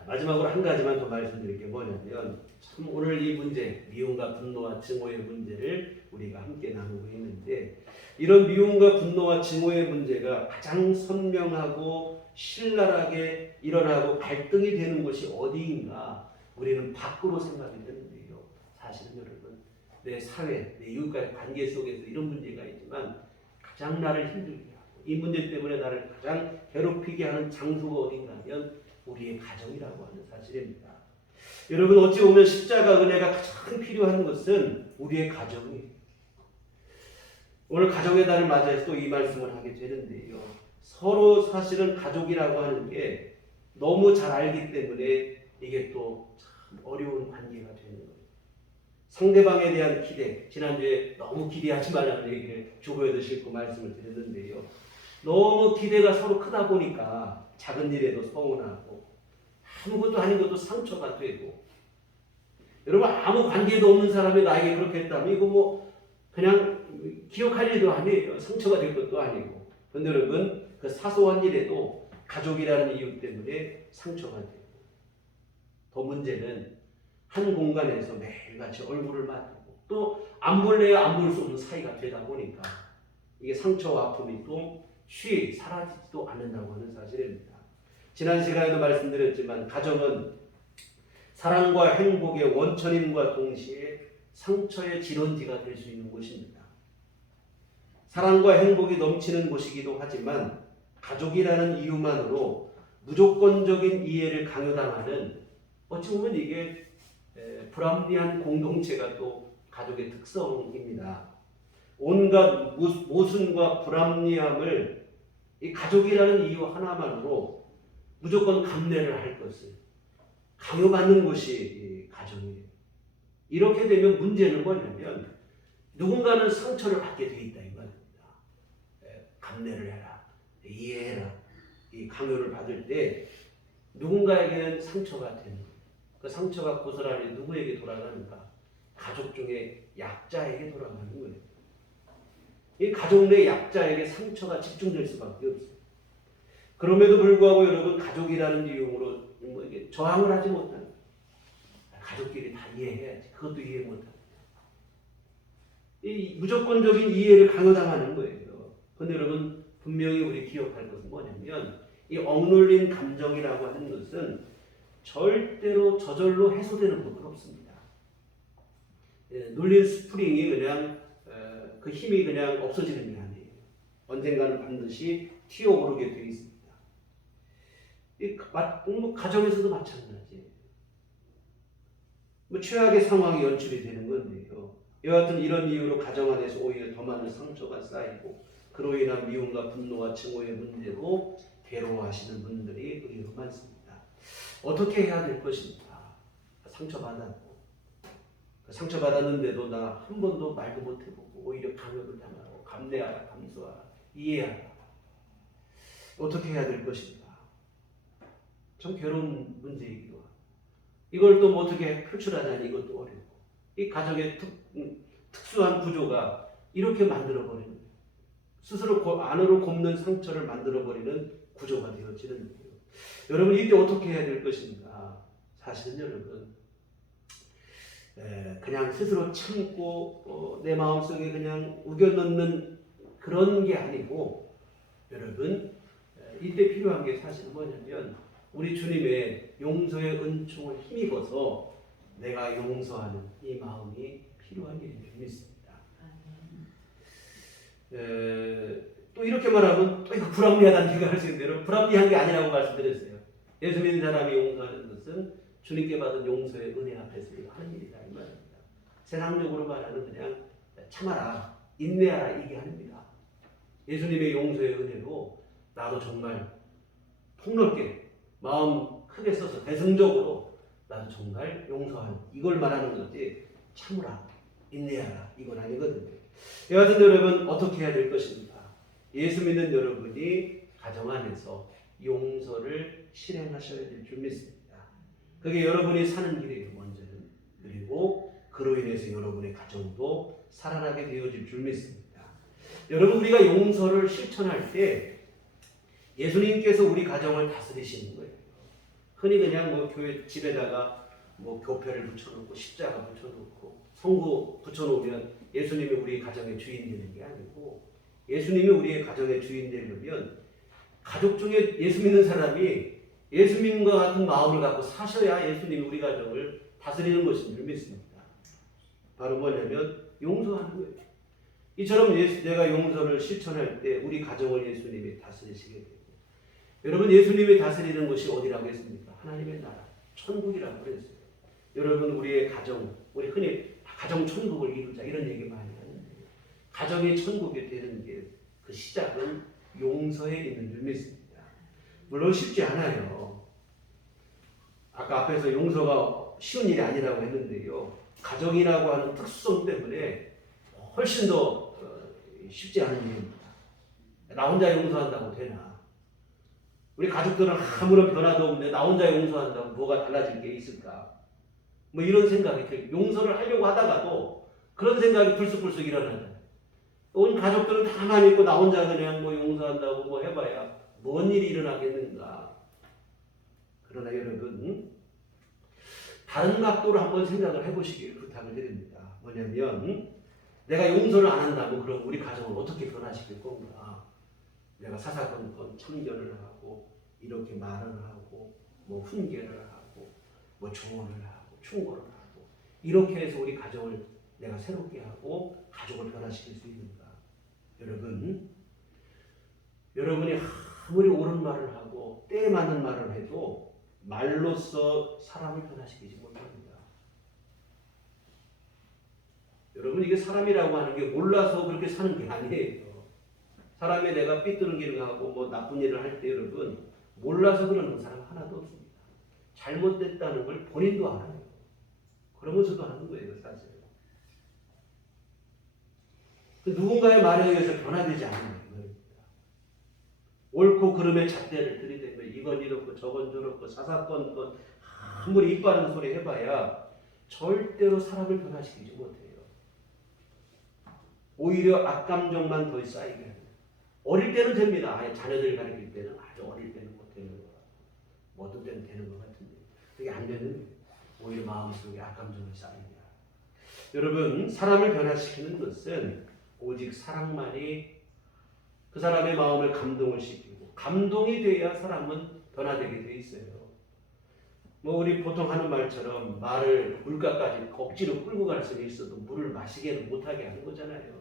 마지막으로 한 가지만 더 말씀드릴 게 뭐냐면 참 오늘 이 문제 미움과 분노와 증오의 문제를 우리가 함께 나누고 있는데 이런 미움과 분노와 증오의 문제가 가장 선명하고 신랄하게 일어나고 갈등이 되는 곳이 어디인가 우리는 밖으로 생각이 되는데요. 사실은 여러분 내 사회, 내 이웃과의 관계 속에서 이런 문제가 있지만 가장 나를 힘들게 하고 이 문제 때문에 나를 가장 괴롭히게 하는 장소가 어딘가 하면 우리의 가정이라고 하는 사실입니다. 여러분 어찌 보면 십자가 은혜가 가장 필요한 것은 우리의 가정이에요. 오늘 가정의 달을 맞이해서 또 이 말씀을 하게 되는데요. 서로 사실은 가족이라고 하는 게 너무 잘 알기 때문에 이게 또 참 어려운 관계가 되는 거예요. 상대방에 대한 기대, 지난주에 너무 기대하지 말라는 얘기를 주보에도 싣고 말씀을 드렸는데요. 너무 기대가 서로 크다 보니까 작은 일에도 서운하고 아무것도 아닌 것도 상처가 되고 여러분 아무 관계도 없는 사람이 나에게 그렇게 했다면 이거 뭐 그냥 기억할 일도 아니에요. 상처가 될 것도 아니고 그런데 여러분 그 사소한 일에도 가족이라는 이유 때문에 상처가 되고 더 문제는 한 공간에서 매일같이 얼굴을 맞대고 또 안 볼래야 안 볼 수 없는 사이가 되다 보니까 이게 상처와 아픔이 또 쉬 사라지지도 않는다고 하는 사실입니다. 지난 시간에도 말씀드렸지만 가정은 사랑과 행복의 원천임과 동시에 상처의 지론지가 될 수 있는 곳입니다. 사랑과 행복이 넘치는 곳이기도 하지만 가족이라는 이유만으로 무조건적인 이해를 강요당하는 어찌 보면 이게 불합리한 공동체가 또 가족의 특성입니다. 온갖 모순과 불합리함을 이 가족이라는 이유 하나만으로 무조건 감내를 할 것을 강요받는 곳이 가정이에요. 이렇게 되면 문제는 뭐냐면 누군가는 상처를 받게 돼 있다 이 말입니다. 감내를 해라, 이해해라. 이 강요를 받을 때 누군가에게는 상처가 되는 거예요. 그 상처가 고스란히 누구에게 돌아가는가? 가족 중에 약자에게 돌아가는 거예요. 이 가족 내 약자에게 상처가 집중될 수밖에 없어요. 그럼에도 불구하고 여러분 가족이라는 이유로 뭐 이게 저항을 하지 못하는 가족끼리 다 이해해야지. 그것도 이해 못합니다. 이 무조건적인 이해를 강요당하는 거예요. 그런데 여러분 분명히 우리 기억할 것은 뭐냐면 이 억눌린 감정이라고 하는 것은 절대로 저절로 해소되는 것은 없습니다. 눌린 스프링이 그냥 그 힘이 그냥 없어지는 게 아니에요. 언젠가는 반드시 튀어오르게 되어 있습니다. 뭐 가정에서도 마찬가지예요. 뭐 최악의 상황이 연출이 되는 건데요. 여하튼 이런 이유로 가정 안에서 오히려 더 많은 상처가 쌓이고 그로 인한 미움과 분노와 증오의 문제로 괴로워하시는 분들이 의외로 많습니다. 어떻게 해야 될 것입니까? 상처받았고 상처받았는데도 나 한 번도 말도 못해보고 오히려 강요를 당하고 감내하라, 감수하라, 이해하라. 어떻게 해야 될 것입니까? 참 괴로운 문제이기도 하고 이걸 또 뭐 어떻게 표출하자니 이것도 어렵고 이 가정의 특수한 구조가 이렇게 만들어버리는 거예요. 스스로 안으로 곱는 상처를 만들어버리는 구조가 되어지는 거예요. 여러분 이때 어떻게 해야 될 것입니까? 사실은 여러분 그냥 스스로 참고 내 마음속에 그냥 우겨넣는 그런 게 아니고 여러분 이때 필요한 게 사실은 뭐냐면 우리 주님의 용서의 은총을 힘입어서 내가 용서하는 이 마음이 필요한 일인 줄 믿습니다. 또 이렇게 말하면 또 이거 불합리하다는 얘기가 할 수 있는데 여러분 불합리한 게 아니라고 말씀드렸어요. 예수 믿는 사람이 용서하는 것은 주님께 받은 용서의 은혜 앞에서 하는 일이다 이 말입니다. 세상적으로 말하는 그냥 참아라, 인내하라 이게 아닙니다. 예수님의 용서의 은혜로 나도 정말 폭넓게 마음 크게 써서 대승적으로 나도 정말 용서하는 이걸 말하는 거지 참으라, 인내하라 이건 아니거든요. 여하튼 여러분 어떻게 해야 될 것입니까? 예수 믿는 여러분이 가정 안에서 용서를 실행하셔야 될 줄 믿습니다. 그게 여러분이 사는 길이에요. 먼저는. 그리고 그로 인해서 여러분의 가정도 살아나게 되어질 줄 믿습니다. 여러분 우리가 용서를 실천할 때 예수님께서 우리 가정을 다스리시는 거예요. 흔히 그냥 뭐 교회 집에다가 뭐 교패를 붙여놓고 십자가 붙여놓고 성구 붙여놓으면 예수님이 우리 가정의 주인 되는 게 아니고 예수님이 우리의 가정의 주인 되려면 가족 중에 예수 믿는 사람이 예수님과 같은 마음을 갖고 사셔야 예수님이 우리 가정을 다스리는 것인 줄 믿습니다. 바로 뭐냐면 용서하는 거예요. 이처럼 내가 용서를 실천할 때 우리 가정을 예수님이 다스리시게 돼요. 여러분 예수님이 다스리는 곳이 어디라고 했습니까? 하나님의 나라, 천국이라고 그랬어요. 여러분 우리의 가정, 우리 흔히 가정 천국을 이루자 이런 얘기 많이 하는데 가정이 천국이 되는 게 그 시작은 용서에 있는 줄 믿습니다. 물론 쉽지 않아요. 아까 앞에서 용서가 쉬운 일이 아니라고 했는데요. 가정이라고 하는 특수성 때문에 훨씬 더 쉽지 않은 일입니다. 나 혼자 용서한다고 되나? 우리 가족들은 아무런 변화도 없는데 나 혼자 용서한다고 뭐가 달라질 게 있을까? 뭐 이런 생각이 들고 용서를 하려고 하다가도 그런 생각이 불쑥불쑥 일어나요. 온 가족들은 다 가만히 있고 나 혼자 그냥 뭐 용서한다고 뭐 해봐야 뭔 일이 일어나겠는가. 그러나 여러분 다른 각도로 한번 생각을 해보시길 부탁을 드립니다. 뭐냐면 내가 용서를 안 한다면 그럼 우리 가정을 어떻게 변화시킬 건가. 내가 사사건건 참견을 하고 이렇게 말을 하고 뭐 훈계를 하고 뭐 조언을 하고 충고를 하고 이렇게 해서 우리 가정을 내가 새롭게 하고 가족을 변화시킬 수 있는가. 여러분이 아무리 옳은 말을 하고 때에 맞는 말을 해도 말로써 사람을 변화시키지 못합니다. 여러분 이게 사람이라고 하는 게 몰라서 그렇게 사는 게 아니에요. 사람이 내가 삐뚤기를 하고 뭐 나쁜 일을 할 때 여러분 몰라서 그러는 사람 하나도 없습니다. 잘못됐다는 걸 본인도 알아요. 그러면서도 하는 거예요 사실. 누군가의 말에 의해서 변화되지 않는 거예요. 옳고 그름의 잣대를 들이대고 이건 이렇고 저건 저렇고 사사건건 아무리 입 바른 소리 해봐야 절대로 사람을 변화시키지 못해요. 오히려 악감정만 더 쌓이게 합니다. 어릴 때는 됩니다. 아예 자녀들 가르칠 때는 아주 어릴 때는 못 되는 것 같고 어떤 때는 되는 것 같은데 그게 안 되는 오히려 마음속에 악감정을 쌓입니다. 여러분, 사람을 변화시키는 것은 오직 사랑만이 그 사람의 마음을 감동을 시키고 감동이 돼야 사람은 변화되게 돼 있어요. 우리 보통 하는 말처럼 말을 물가까지 억지로 끌고 갈 수는 있어도 물을 마시게는 못하게 하는 거잖아요.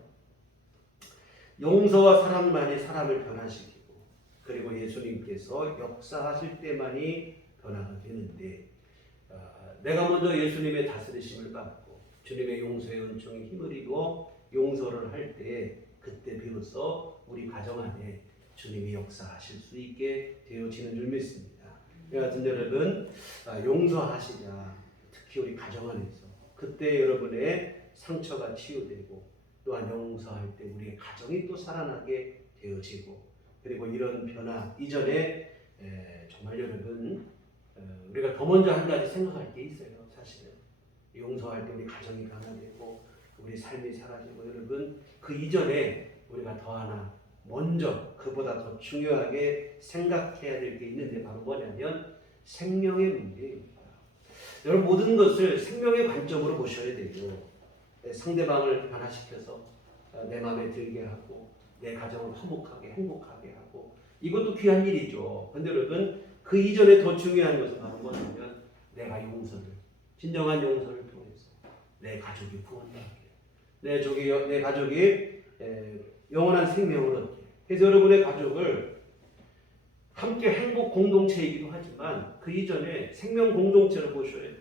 용서와 사랑만이 사람을 변화시키고 그리고 예수님께서 역사하실 때만이 변화가 되는데 내가 먼저 예수님의 다스리심을 받고 주님의 용서의 은총에 힘을 입어 용서를 할 때 그때 비로소 우리 가정 안에 주님이 역사하실 수 있게 되어지는 줄 믿습니다. 여하튼 여러분 용서하시자 특히 우리 가정 안에서 그때 여러분의 상처가 치유되고 또한 용서할 때 우리의 가정이 또 살아나게 되어지고 그리고 이런 변화 이전에 정말 여러분 우리가 더 먼저 한 가지 생각할 게 있어요. 사실은 용서할 때 우리 가정이 변화되고 우리 삶이 사라지고 여러분 그 이전에 우리가 더 하나 먼저 그보다 더 중요하게 생각해야 될 게 있는데 바로 뭐냐면 생명의 문제입니다. 여러분 모든 것을 생명의 관점으로 보셔야 되죠. 상대방을 변화시켜서 내 마음에 들게 하고 내 가정을 화목하게 행복하게 하고 이것도 귀한 일이죠. 그런데 여러분 그 이전에 더 중요한 것은 바로 뭐냐면 내가 용서를 진정한 용서를 통해서 내 가족이 구원받게 내 가족이 영원한 생명을 얻게 그래서 여러분의 가족을 함께 행복 공동체이기도 하지만 그 이전에 생명 공동체로 보셔야 돼요.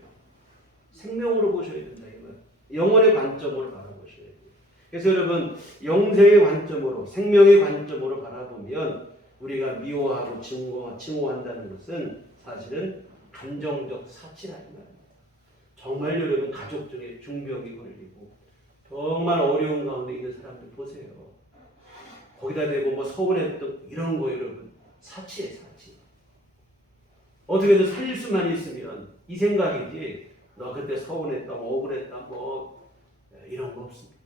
생명으로 보셔야 된다. 이건 영혼의 관점으로 바라보셔야 돼요. 그래서 여러분 영생의 관점으로 생명의 관점으로 바라보면 우리가 미워하고 증오한다는 것은 사실은 감정적 사치라는 말입니다. 정말 여러분 가족 중에 중병이 걸리고 정말 어려운 가운데 있는 사람들 보세요. 거기다 대고 뭐 서운했던 이런 거 여러분 사치에 사치. 어떻게든 살릴 수만 있으면 이 생각이지 너 그때 서운했다 억울했다 뭐 이런 거 없습니다.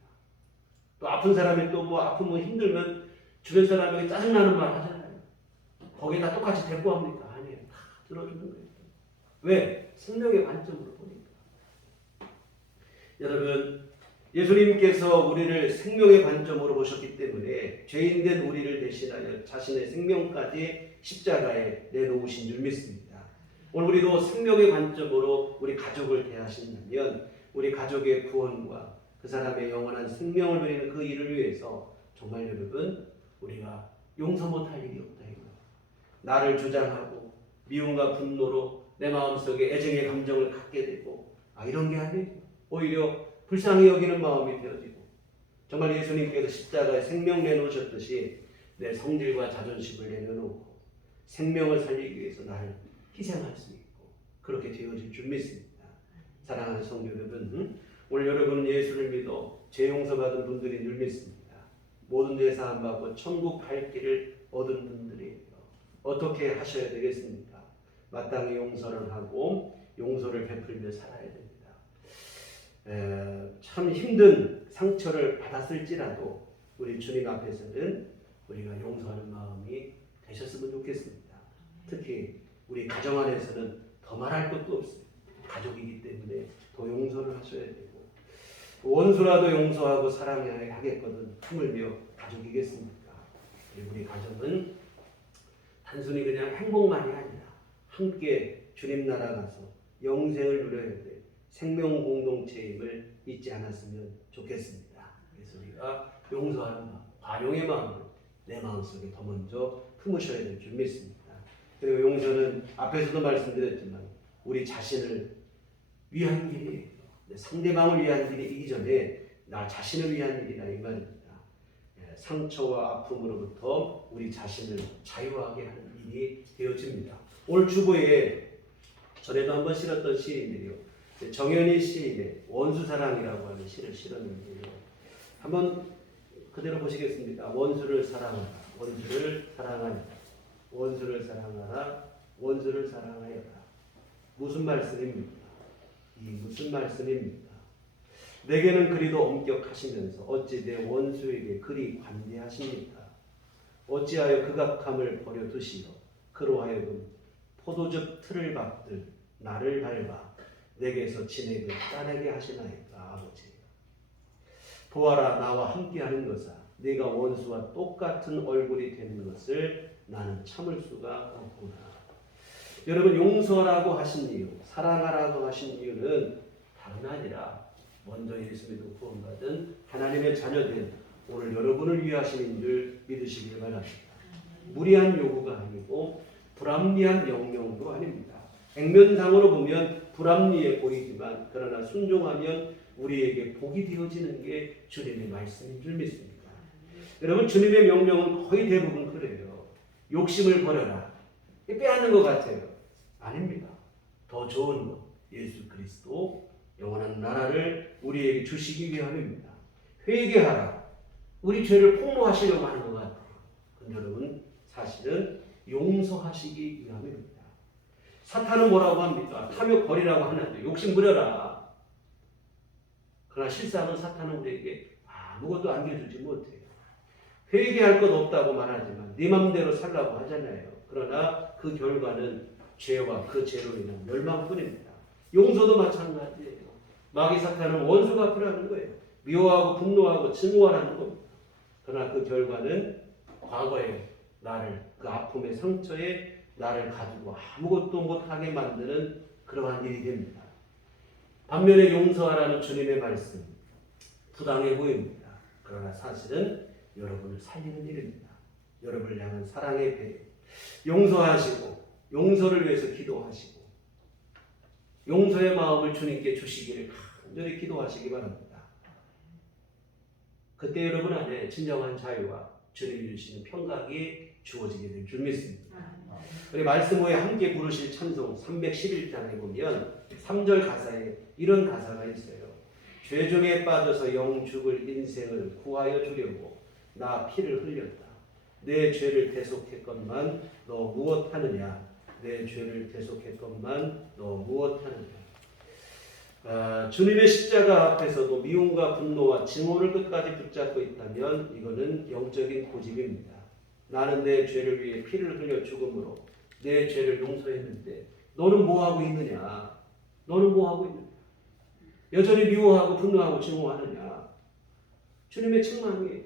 또 아픈 사람이 또 뭐 아프면 힘들면 주변 사람에게 짜증나는 말 하잖아요. 거기다 똑같이 대꾸합니까? 아니에요. 다 들어주는 거예요. 왜? 생명의 관점으로 보니까. 여러분 예수님께서 우리를 생명의 관점으로 보셨기 때문에 죄인된 우리를 대신하여 자신의 생명까지 십자가에 내놓으신 줄 믿습니다. 오늘 우리도 생명의 관점으로 우리 가족을 대하신다면 우리 가족의 구원과 그 사람의 영원한 생명을 누리는 그 일을 위해서 정말 여러분 우리가 용서 못할 일이 없다 이거. 나를 주장하고 미움과 분노로 내 마음속에 애정의 감정을 갖게 되고 이런 게 아니에요. 오히려 불쌍히 여기는 마음이 되어지고 정말 예수님께서 십자가에 생명 내놓으셨듯이 내 성질과 자존심을 내려놓고 생명을 살리기 위해서 나를 희생할 수 있고 그렇게 되어질 줄 믿습니다. 사랑하는 성도 여러분 오늘 여러분은 예수를 믿어 죄 용서받은 분들인 줄 믿습니다. 모든 죄 사함 받고 천국 갈 길을 얻은 분들이에요. 어떻게 하셔야 되겠습니까? 마땅히 용서를 하고 용서를 베풀며 살아야 됩니다. 참 힘든 상처를 받았을지라도 우리 주님 앞에서는 우리가 용서하는 마음이 되셨으면 좋겠습니다. 특히 우리 가정 안에서는 더 말할 것도 없어요. 가족이기 때문에 더 용서를 하셔야 되고 원수라도 용서하고 사랑해야 하겠거든 하물며 가족이겠습니까? 우리 가정은 단순히 그냥 행복만이 아니라 함께 주님 나라 가서 영생을 누려야 돼 생명 공동체임을 잊지 않았으면 좋겠습니다. 그래서 우리가 용서하는 마음, 관용의 마음을 내 마음속에 더 먼저 품으셔야 될 줄 믿습니다. 그리고 용서는 앞에서도 말씀드렸지만 우리 자신을 위한 길이에요. 상대방을 위한 길이기 전에 나 자신을 위한 일이다 이 말입니다. 상처와 아픔으로부터 우리 자신을 자유하게 하는 일이 되어집니다. 오늘 주보에 전에도 한번 실었던 시인들이요. 정현희 시인의 원수사랑이라고 하는 시를 실었는데요. 한번 그대로 보시겠습니다. 원수를 사랑하라. 원수를 사랑하라. 원수를 사랑하라. 원수를 사랑하여라. 무슨 말씀입니까? 이 무슨 말씀입니까? 내게는 그리도 엄격하시면서 어찌 내 원수에게 그리 관대하십니까? 어찌하여 극악함을 버려두시어 그로 하여금 포도즙 틀을 받들 나를 밟아 내게서 진액을 따내게 하시나이까. 아버지, 보아라, 나와 함께하는 것아, 네가 원수와 똑같은 얼굴이 되는 것을 나는 참을 수가 없구나. 여러분, 용서라고 하신 이유, 사랑하라고 하신 이유는 다른 아니라 먼저 예수 믿고 구원받은 하나님의 자녀된 오늘 여러분을 위하심인 줄 믿으시길 바랍니다. 무리한 요구가 아니고 불합리한 명령도 아닙니다. 액면상으로 보면 불합리해 보이지만 그러나 순종하면 우리에게 복이 되어지는 게 주님의 말씀인 줄 믿습니다. 여러분, 주님의 명령은 거의 대부분 그래요. 욕심을 버려라. 빼앗는 것 같아요. 아닙니다. 더 좋은 것, 예수 그리스도 영원한 나라를 우리에게 주시기 위함입니다. 회개하라. 우리 죄를 폭로하시려고 하는 것 같아요. 근데 여러분, 사실은 용서하시기 위함입니다. 사탄은 뭐라고 합니까? 탐욕 버리라고 하는데 욕심 부려라. 그러나 실상은 사탄은 우리에게 아무것도 안겨주지 못해요. 회개할 것 없다고 말하지만 네 맘대로 살라고 하잖아요. 그러나 그 결과는 죄와 그 죄로 인한 멸망뿐입니다. 용서도 마찬가지예요. 마귀 사탄은 원수가 필요한 거예요. 미워하고 분노하고 증오하라는 겁니다. 그러나 그 결과는 과거에 나를, 그 아픔의 상처에 나를 가지고 아무것도 못하게 만드는 그러한 일이 됩니다. 반면에 용서하라는 주님의 말씀, 부당해 보입니다. 그러나 사실은 여러분을 살리는 일입니다. 여러분을 향한 사랑의 배, 용서하시고 용서를 위해서 기도하시고 용서의 마음을 주님께 주시기를 간절히 기도하시기 바랍니다. 그때 여러분 안에 진정한 자유와 주님이 주시는 평강이 주어지게 될 줄 믿습니다. 우리 말씀 후에 함께 부르실 찬송 311장에 보면 3절 가사에 이런 가사가 있어요. 죄 중에 빠져서 영 죽을 인생을 구하여 주려고 나 피를 흘렸다. 내 죄를 대속했건만 너 무엇하느냐. 내 죄를 대속했건만 너 무엇하느냐. 주님의 십자가 앞에서도 미움과 분노와 증오를 끝까지 붙잡고 있다면 이거는 영적인 고집입니다. 나는 내 죄를 위해 피를 흘려 죽음으로 내 죄를 용서했는데 너는 뭐하고 있느냐? 너는 뭐하고 있느냐? 여전히 미워하고 분노하고 증오하느냐? 주님의 책망이에요.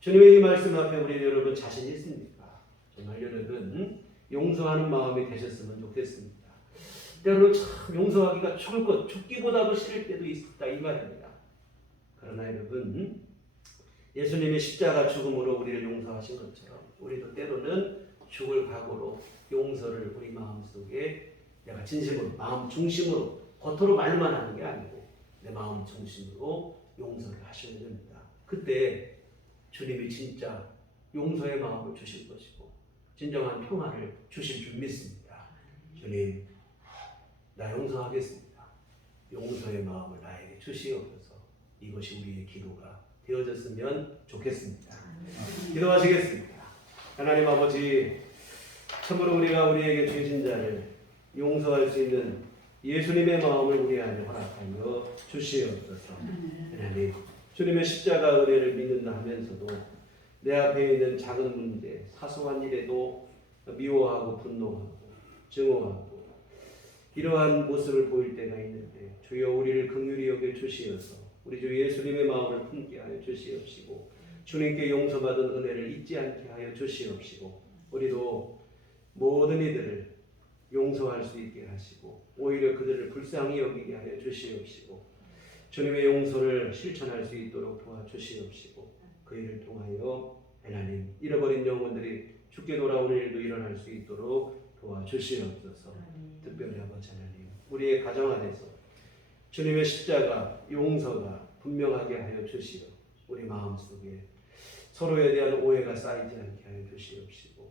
주님의 이 말씀 앞에 우리 여러분 자신 있습니까? 정말 여러분 용서하는 마음이 되셨으면 좋겠습니다. 때로는 참 용서하기가 죽을 것, 죽기보다도 싫을 때도 있다 이 말입니다. 그러나 여러분 예수님의 십자가 죽음으로 우리를 용서하신 것처럼 우리도 때로는 죽을 각오로 용서를 우리 마음속에 내가 진심으로 마음 중심으로 겉으로 말만 하는 게 아니고 내 마음 중심으로 용서를 하셔야 됩니다. 그때 주님이 진짜 용서의 마음을 주실 것이고 진정한 평화를 주실 줄 믿습니다. 주님, 나 용서하겠습니다. 용서의 마음을 나에게 주시옵소서. 이것이 우리의 기도가 되어졌으면 좋겠습니다. 기도하시겠습니다. 하나님 아버지, 참으로 우리에게 죄진 자를 용서할 수 있는 예수님의 마음을 우리 안에 허락하여 주시옵소서. 하나님, 주님의 십자가 은혜를 믿는다 하면서도 내 앞에 있는 작은 문제, 사소한 일에도 미워하고 분노하고 증오하고 이러한 모습을 보일 때가 있는데 주여 우리를 긍휼히 여겨 주시어서 우리 주 예수님의 마음을 품게 하여 주시옵시고 주님께 용서받은 은혜를 잊지 않게 하여 주시옵시고 우리도 모든 이들을 용서할 수 있게 하시고 오히려 그들을 불쌍히 여기게 하여 주시옵시고 주님의 용서를 실천할 수 있도록 도와주시옵시고 그 일을 통하여 하나님 잃어버린 영혼들이 죽게 돌아오는 일도 일어날 수 있도록 도와주시옵소서. 특별히 아버지 하나님 우리의 가정 안에서 주님의 십자가 용서가 분명하게 하여 주시어 우리 마음속에 서로에 대한 오해가 쌓이지 않게 하여 주시옵시고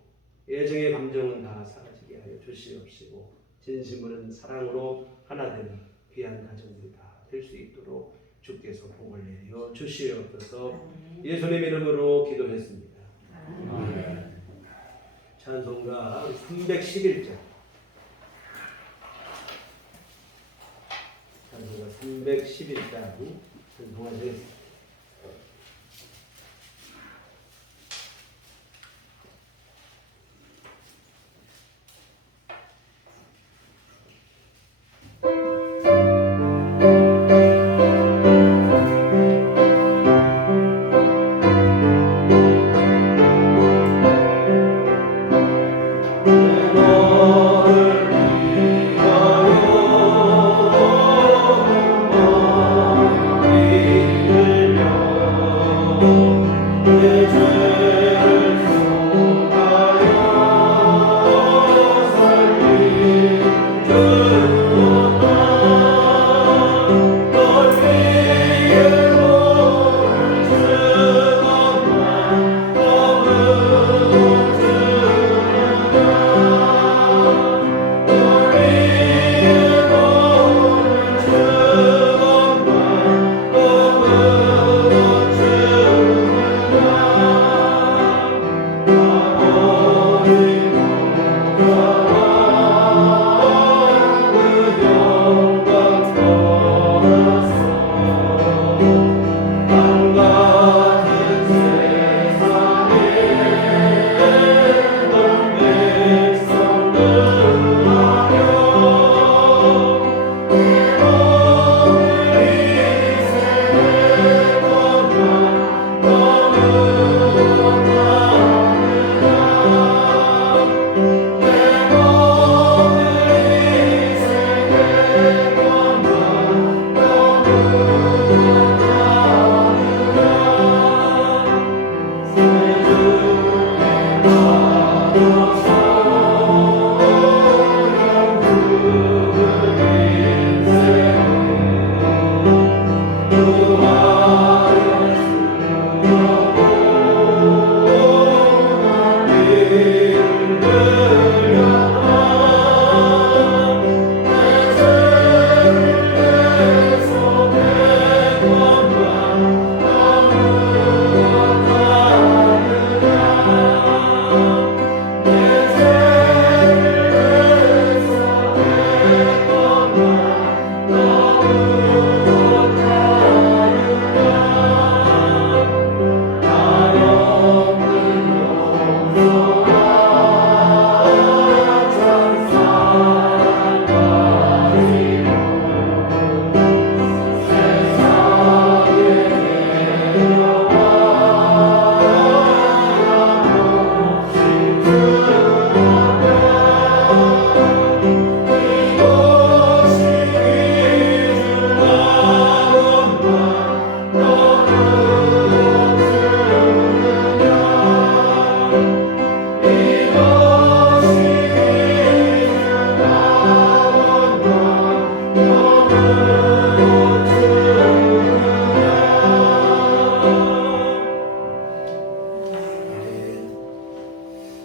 애정의 감정은 다 사라지게 하여 주시옵시고 진심으로는 사랑으로 하나 되는 귀한 가정들이 다 될 수 있도록 주께서 복을 내려 주시옵소서. 예수님 이름으로 기도했습니다. 찬송가 311장 찬송가 311장 전송하시겠습니다.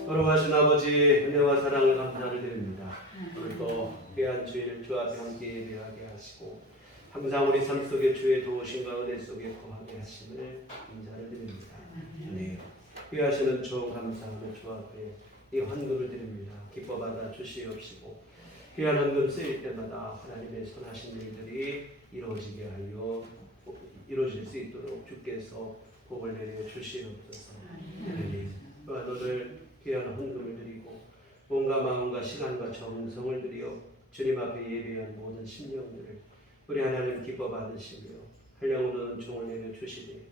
걸어가신 아버지 은혜와 사랑을 감사를 드립니다. 오늘도 귀한 주일 주 앞에 함께 예배하게 하시고 항상 우리 삶 속에 주의 도우심과 은혜 속에 거하게 하심을 감사를 드립니다. 네. 귀하시는 주 감사하며 주 앞에 이 헌금을 드립니다. 기뻐 받아 주시옵시고 귀한 헌금 쓰일 때마다 하나님의 선하신 일들이 이루어지게 하여 이루어질 수 있도록 주께서 복을 내려 주시옵소서. 하나님 또한 오늘 귀한 헌금을 드리고 몸과 마음과 시간과 정성을 들여 주님 앞에 예배한 모든 심령들을 우리 하나님 기뻐 받으시며 한량으로 은총을 내려 주시니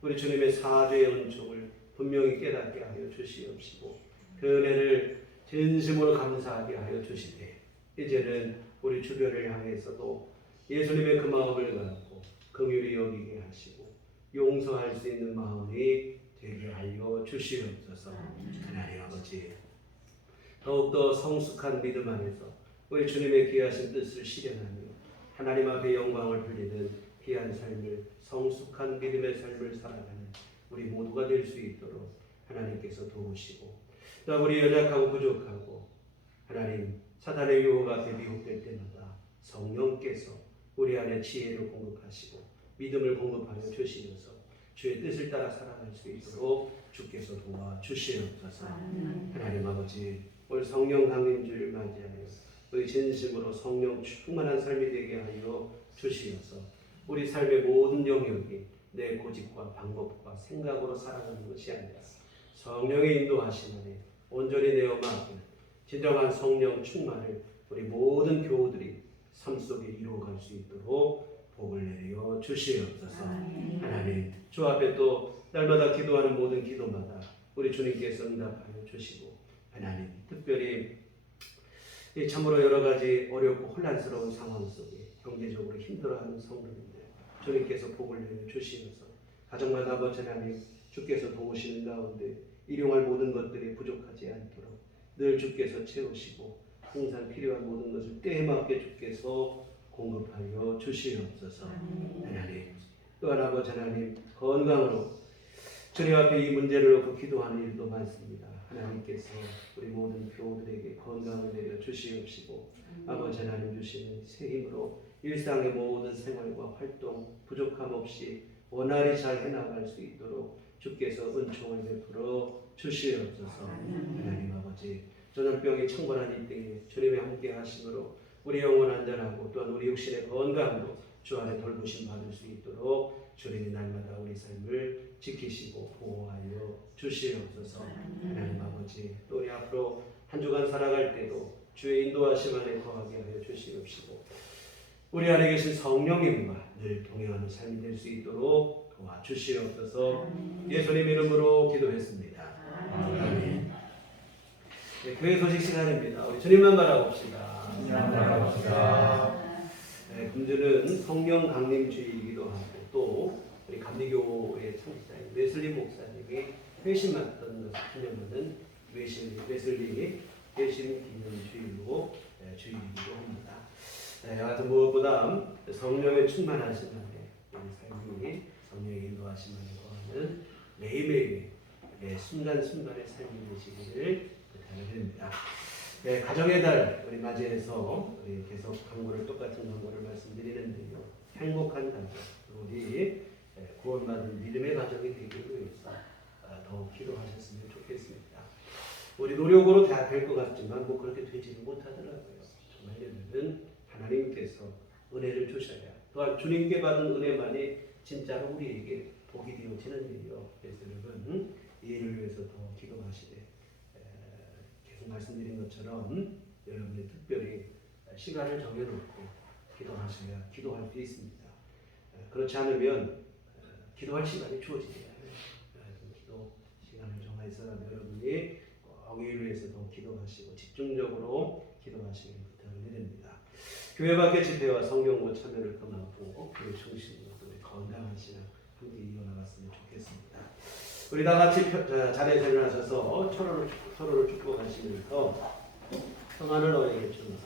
우리 주님의 사죄의 은총을 분명히 깨닫게 하여 주시옵시고 그 은혜를 진심으로 감사하게 하여 주시되 이제는 우리 주변을 향해서도 예수님의 그 마음을 갖고 긍휼히 여기게 하시고 용서할 수 있는 마음이 되게 하여 주시옵소서. 하나님 아버지 더욱더 성숙한 믿음 안에서 우리 주님의 귀하신 뜻을 실현하며 하나님 앞에 영광을 돌리는 귀한 삶을 성숙한 믿음의 삶을 살아가는 우리 모두가 될 수 있도록 하나님께서 도우시고 또 우리 연약하고 부족하고 하나님 사탄의 유혹 앞에 미혹될 때마다 성령께서 우리 안에 지혜를 공급하시고 믿음을 공급하여 주시면서 주의 뜻을 따라 살아갈 수 있도록 주께서 도와주시옵소서. 하나님 아버지 올 성령 강림주를 맞이하여 우리 진심으로 성령 충만한 삶이 되게 하여 주시어서 우리 삶의 모든 영역이 내 고집과 방법과 생각으로 살아가는 것이 아니라 성령의 인도하심 안에 온전히 내어 맡기는 진정한 성령 충만을 우리 모든 교우들이 삶 속에 이루어갈 수 있도록 복을 내려 주시옵소서. 하나님, 주 앞에 또 날마다 기도하는 모든 기도마다 우리 주님께서 응답하여 주시고, 하나님 특별히 이 참으로 여러 가지 어렵고 혼란스러운 상황 속에 경제적으로 힘들어하는 성도님들 주님께서 복을 내려 주시면서 가정마다 아버지 하나님 주께서 도우시는 가운데 일용할 모든 것들이 부족하지 않도록 늘 주께서 채우시고 항상 필요한 모든 것을 때에 맞게 주께서 공급하여 주시옵소서. 하나님, 또한 아버지 하나님 건강으로 주님 앞에 이 문제를 놓고 기도하는 일도 많습니다. 하나님께서 우리 모든 교우들에게 건강을 내려 주시옵시고 아버지 하나님 주시는 새 힘으로 일상의 모든 생활과 활동 부족함 없이 원활히 잘 해나갈 수 있도록 주께서 은총을 베풀어 주시옵소서. 하나님 아버지, 전염병이 창궐한 이 때에 주님의 함께 하심으로 우리 영혼 안전하고 또한 우리 육신의 건강도 주 안에 돌보심 받을 수 있도록 주님이 날마다 우리 삶을 지키시고 보호하여 주시옵소서. 하나님 아버지, 또 우리 앞으로 한 주간 살아갈 때도 주의 인도하심 안에 거하게 하여 주시옵시고 우리 안에 계신 성령님과 늘 동행하는 삶이 될 수 있도록 도와주시옵소서. 예수님 이름으로 기도했습니다. 아멘. 네, 교회 소식 시간입니다. 우리 주님만 바라봅시다. 네, 금주는 성령 강림주일이기도 하고 또 우리 감리교의 창시자인 웨슬리 목사님이 회심 맡던 것을 기념하는 웨슬리 회심 기념주일로 주일이기도 합니다. 여하튼 무엇보다 성령의 충만하심 안에 우리 삶이 성령의 인도하심 안에 거하는 매일매일의 순간순간의 삶이 되시기를 부탁드립니다. 가정의 달 우리 맞이해서 우리 계속 광고를 똑같은 광고를 말씀드리는데요. 행복한 가정, 우리 구원받은 믿음의 가정이 되기 위해서 더욱 기도하셨으면 좋겠습니다. 우리 노력으로 다 될 것 같지만 뭐 그렇게 되지는 못하더라고요. 정말 여러분 하나님께서 은혜를 주셔야 또한 주님께 받은 은혜만이 진짜로 우리에게 복이 되어지는 일이요. 그래서 여러분 이 일을 위해서 더 기도하시되 계속 말씀드린 것처럼 여러분이 특별히 시간을 정해놓고 기도하셔야 기도할 수 있습니다. 그렇지 않으면 기도할 시간이 주어지지 않아요. 기도 시간을 정해서 여러분이 꼭 이 일을 위해서 더 기도하시고 집중적으로 기도하시길 부탁을 드립니다. 교회 밖의 집회와 성경과 참여를 금하고 교회 중심으로 건강한 신앙 함께 이어나갔으면 좋겠습니다. 우리 다 같이 자리에서 일어나셔서 서로를 축복하시면서 평안을 너에게 주노라.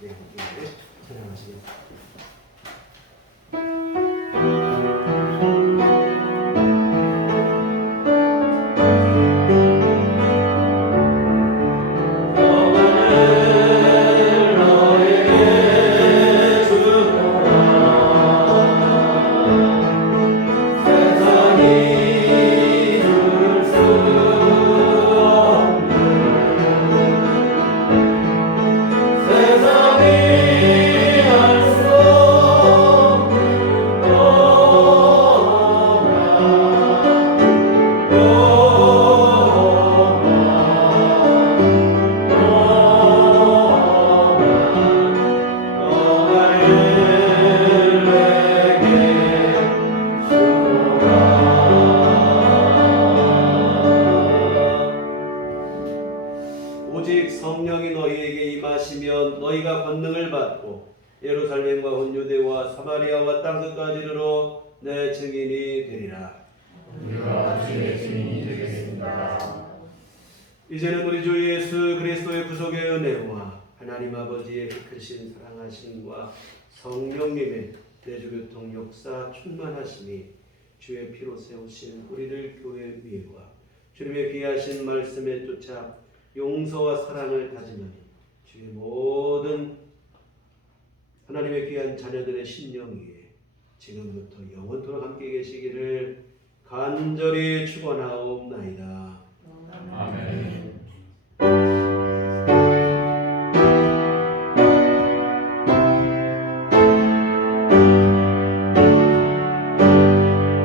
네, 함께 찬양하시겠습니다. 오직 성령이 너희에게 임하시면 너희가 권능을 받고 예루살렘과 온 유대와 사마리아와 땅끝까지 이르러 내 증인이 되리라. 우리가 주의 증인이 되겠습니다. 이제는 우리 주 예수 그리스도의 구속의 은혜와 하나님 아버지의 크신 사랑하심과 성령님의 내주교통 역사 충만하심이 주의 피로 세우신 우리들 교회 위에와 주님의 귀하신 말씀에 쫓아 용서와 사랑을 다짐하는 주의 모든 하나님의 귀한 자녀들의 심령 위에 지금부터 영원토록 함께 계시기를 간절히 축원하옵나이다.